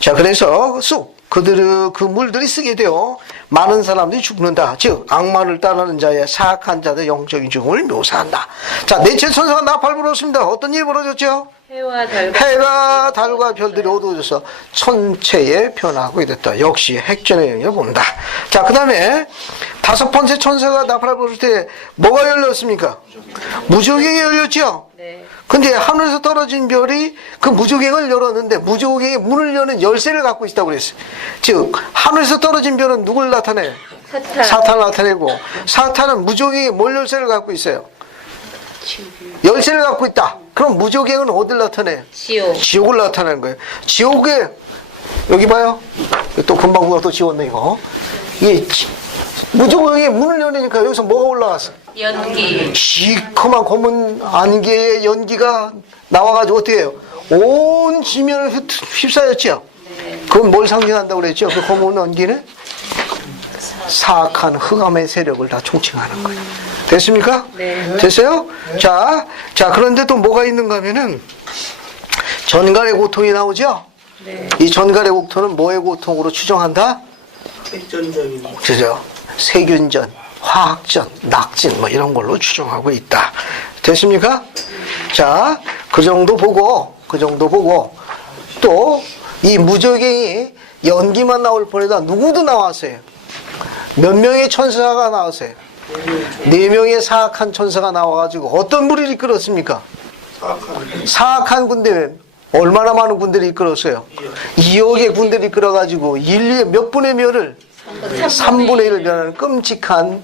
자, 그래서 쑥. 그 물들이 쓰게 되어 많은 사람들이 죽는다. 즉 악마를 따르는 자의 사악한 자들의 영적인 죽음을 묘사한다. 자, 넷째 천사가 나팔 불었습니다. 어떤 일이 벌어졌죠? 해가 달과 별들이 어두워져서 천체에 변하고 됐다. 역시 핵전의 영역을 본다. 자, 그 다음에 다섯 번째 천사가 나팔을 불을 때 뭐가 열렸습니까? 무저갱이 열렸죠? 근데 하늘에서 떨어진 별이 그 무저갱을 열었는데 무저갱의 문을 여는 열쇠를 갖고 있다고 그랬어요. 즉 하늘에서 떨어진 별은 누굴 나타내요? 사탄을 나타내고, 사탄은 무저갱의 뭘 열쇠를 갖고 있어요? 열쇠를 갖고 있다. 그럼 무저갱은 어딜 나타내요? 지옥을 나타내는 거예요. 지옥에 여기 봐요. 또 금방 누가 또 지웠네 이거. 이 무저갱의 문을 열으니까 여기서 뭐가 올라왔어? 연기. 시커먼 검은 안개의 연기가 나와가지고 어떻게 해요? 온 지면을 휩싸였죠? 그건 뭘 상징한다고 그랬죠? 그 검은 연기는? 사악한 흑암의 세력을 다 총칭하는 거예요. 됐습니까? 네. 됐어요? 자, 그런데 또 뭐가 있는가 하면은 전갈의 고통이 나오죠? 네. 이 전갈의 고통은 뭐의 고통으로 추정한다? 그죠? 세균전, 화학전, 낙진 뭐 이런 걸로 추정하고 있다. 됐습니까? 자, 그 정도 보고 또 이 무저갱이 연기만 나올 뻔해다 누구도 나왔어요. 몇 명의 천사가 나왔어요? 4명의 사악한 천사가 나와가지고 어떤 무리를 이끌었습니까? 사악한 군대, 얼마나 많은 군대를 이끌었어요? 2억의 군대를 이끌어가지고 인류의 몇 분의 몇을? 3분의 1을 변하는 끔찍한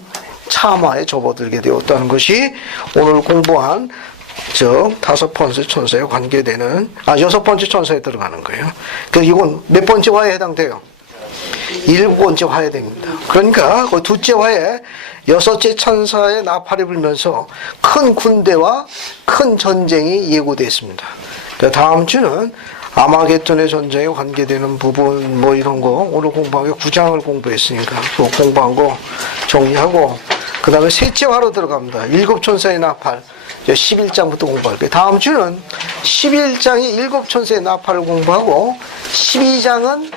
참화에 접어들게 되었다는 것이 오늘 공부한 다섯 번째 천사에 관계되는, 여섯 번째 천사에 들어가는 거예요. 그래서 이건 몇 번째 화에 해당돼요? 7번째 화에 됩니다. 그러니까 그 둘째 화에 여섯째 천사의 나팔이 불면서 큰 군대와 큰 전쟁이 예고됐습니다. 다음 주는 아마겟돈의 전쟁에 관계되는 부분 뭐 이런 거 오늘 공부한 게 9장을 공부했으니까 그 공부한 거 정리하고 그 다음에 셋째 화로 들어갑니다. 7천사의 나팔 11장부터 공부할 거예요. 다음 주는 11장이 7천사의 나팔을 공부하고 12장은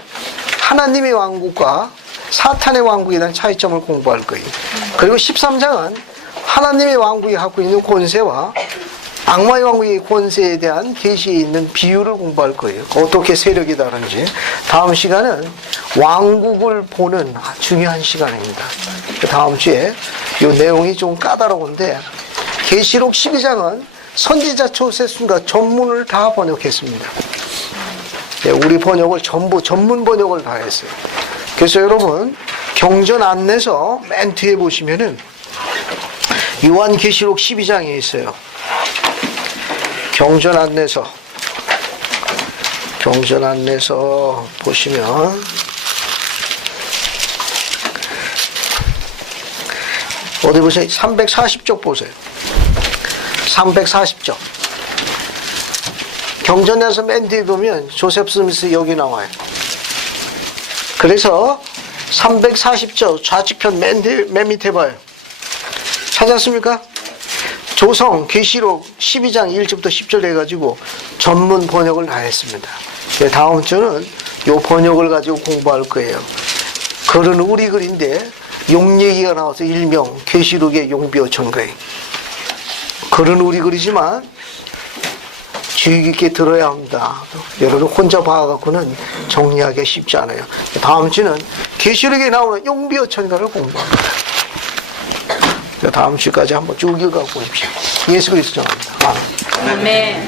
하나님의 왕국과 사탄의 왕국에 대한 차이점을 공부할 거예요. 그리고 13장은 하나님의 왕국이 갖고 있는 권세와 악마의 왕국의 권세에 대한 계시에 있는 비유를 공부할 거예요. 어떻게 세력이 다른지. 다음 시간은 왕국을 보는 중요한 시간입니다. 다음 주에 이 내용이 좀 까다로운데 계시록 12장은 선지자 초세순과 전문을 다 번역했습니다. 우리 번역을 전부 전문 번역을 다 했어요. 그래서 여러분 경전 안내서 맨 뒤에 보시면은 요한계시록 12장에 있어요. 경전 안내서 보시면 어디 보세요? 340쪽 보세요. 340쪽. 경전에서 맨 뒤에 보면 조셉 스미스 여기 나와요. 그래서 340쪽 좌측편 맨 밑에 봐요. 찾았습니까? 조성, 계시록 12장 1절부터 10절 해가지고 전문 번역을 다 했습니다. 다음 주는 이 번역을 가지고 공부할 거예요. 글은 우리 글인데 용 얘기가 나와서 일명 계시록의 용비어천거예요. 글은 우리 글이지만 주의 깊게 들어야 합니다. 여러분 혼자 봐갖고는 정리하기 쉽지 않아요. 다음 주는 계시록에 나오는 용비어천가를 공부합니다. 다음 주까지 한번 쭉 읽어보십시오. 예수 그리스도 정합니다. 아멘. 아멘.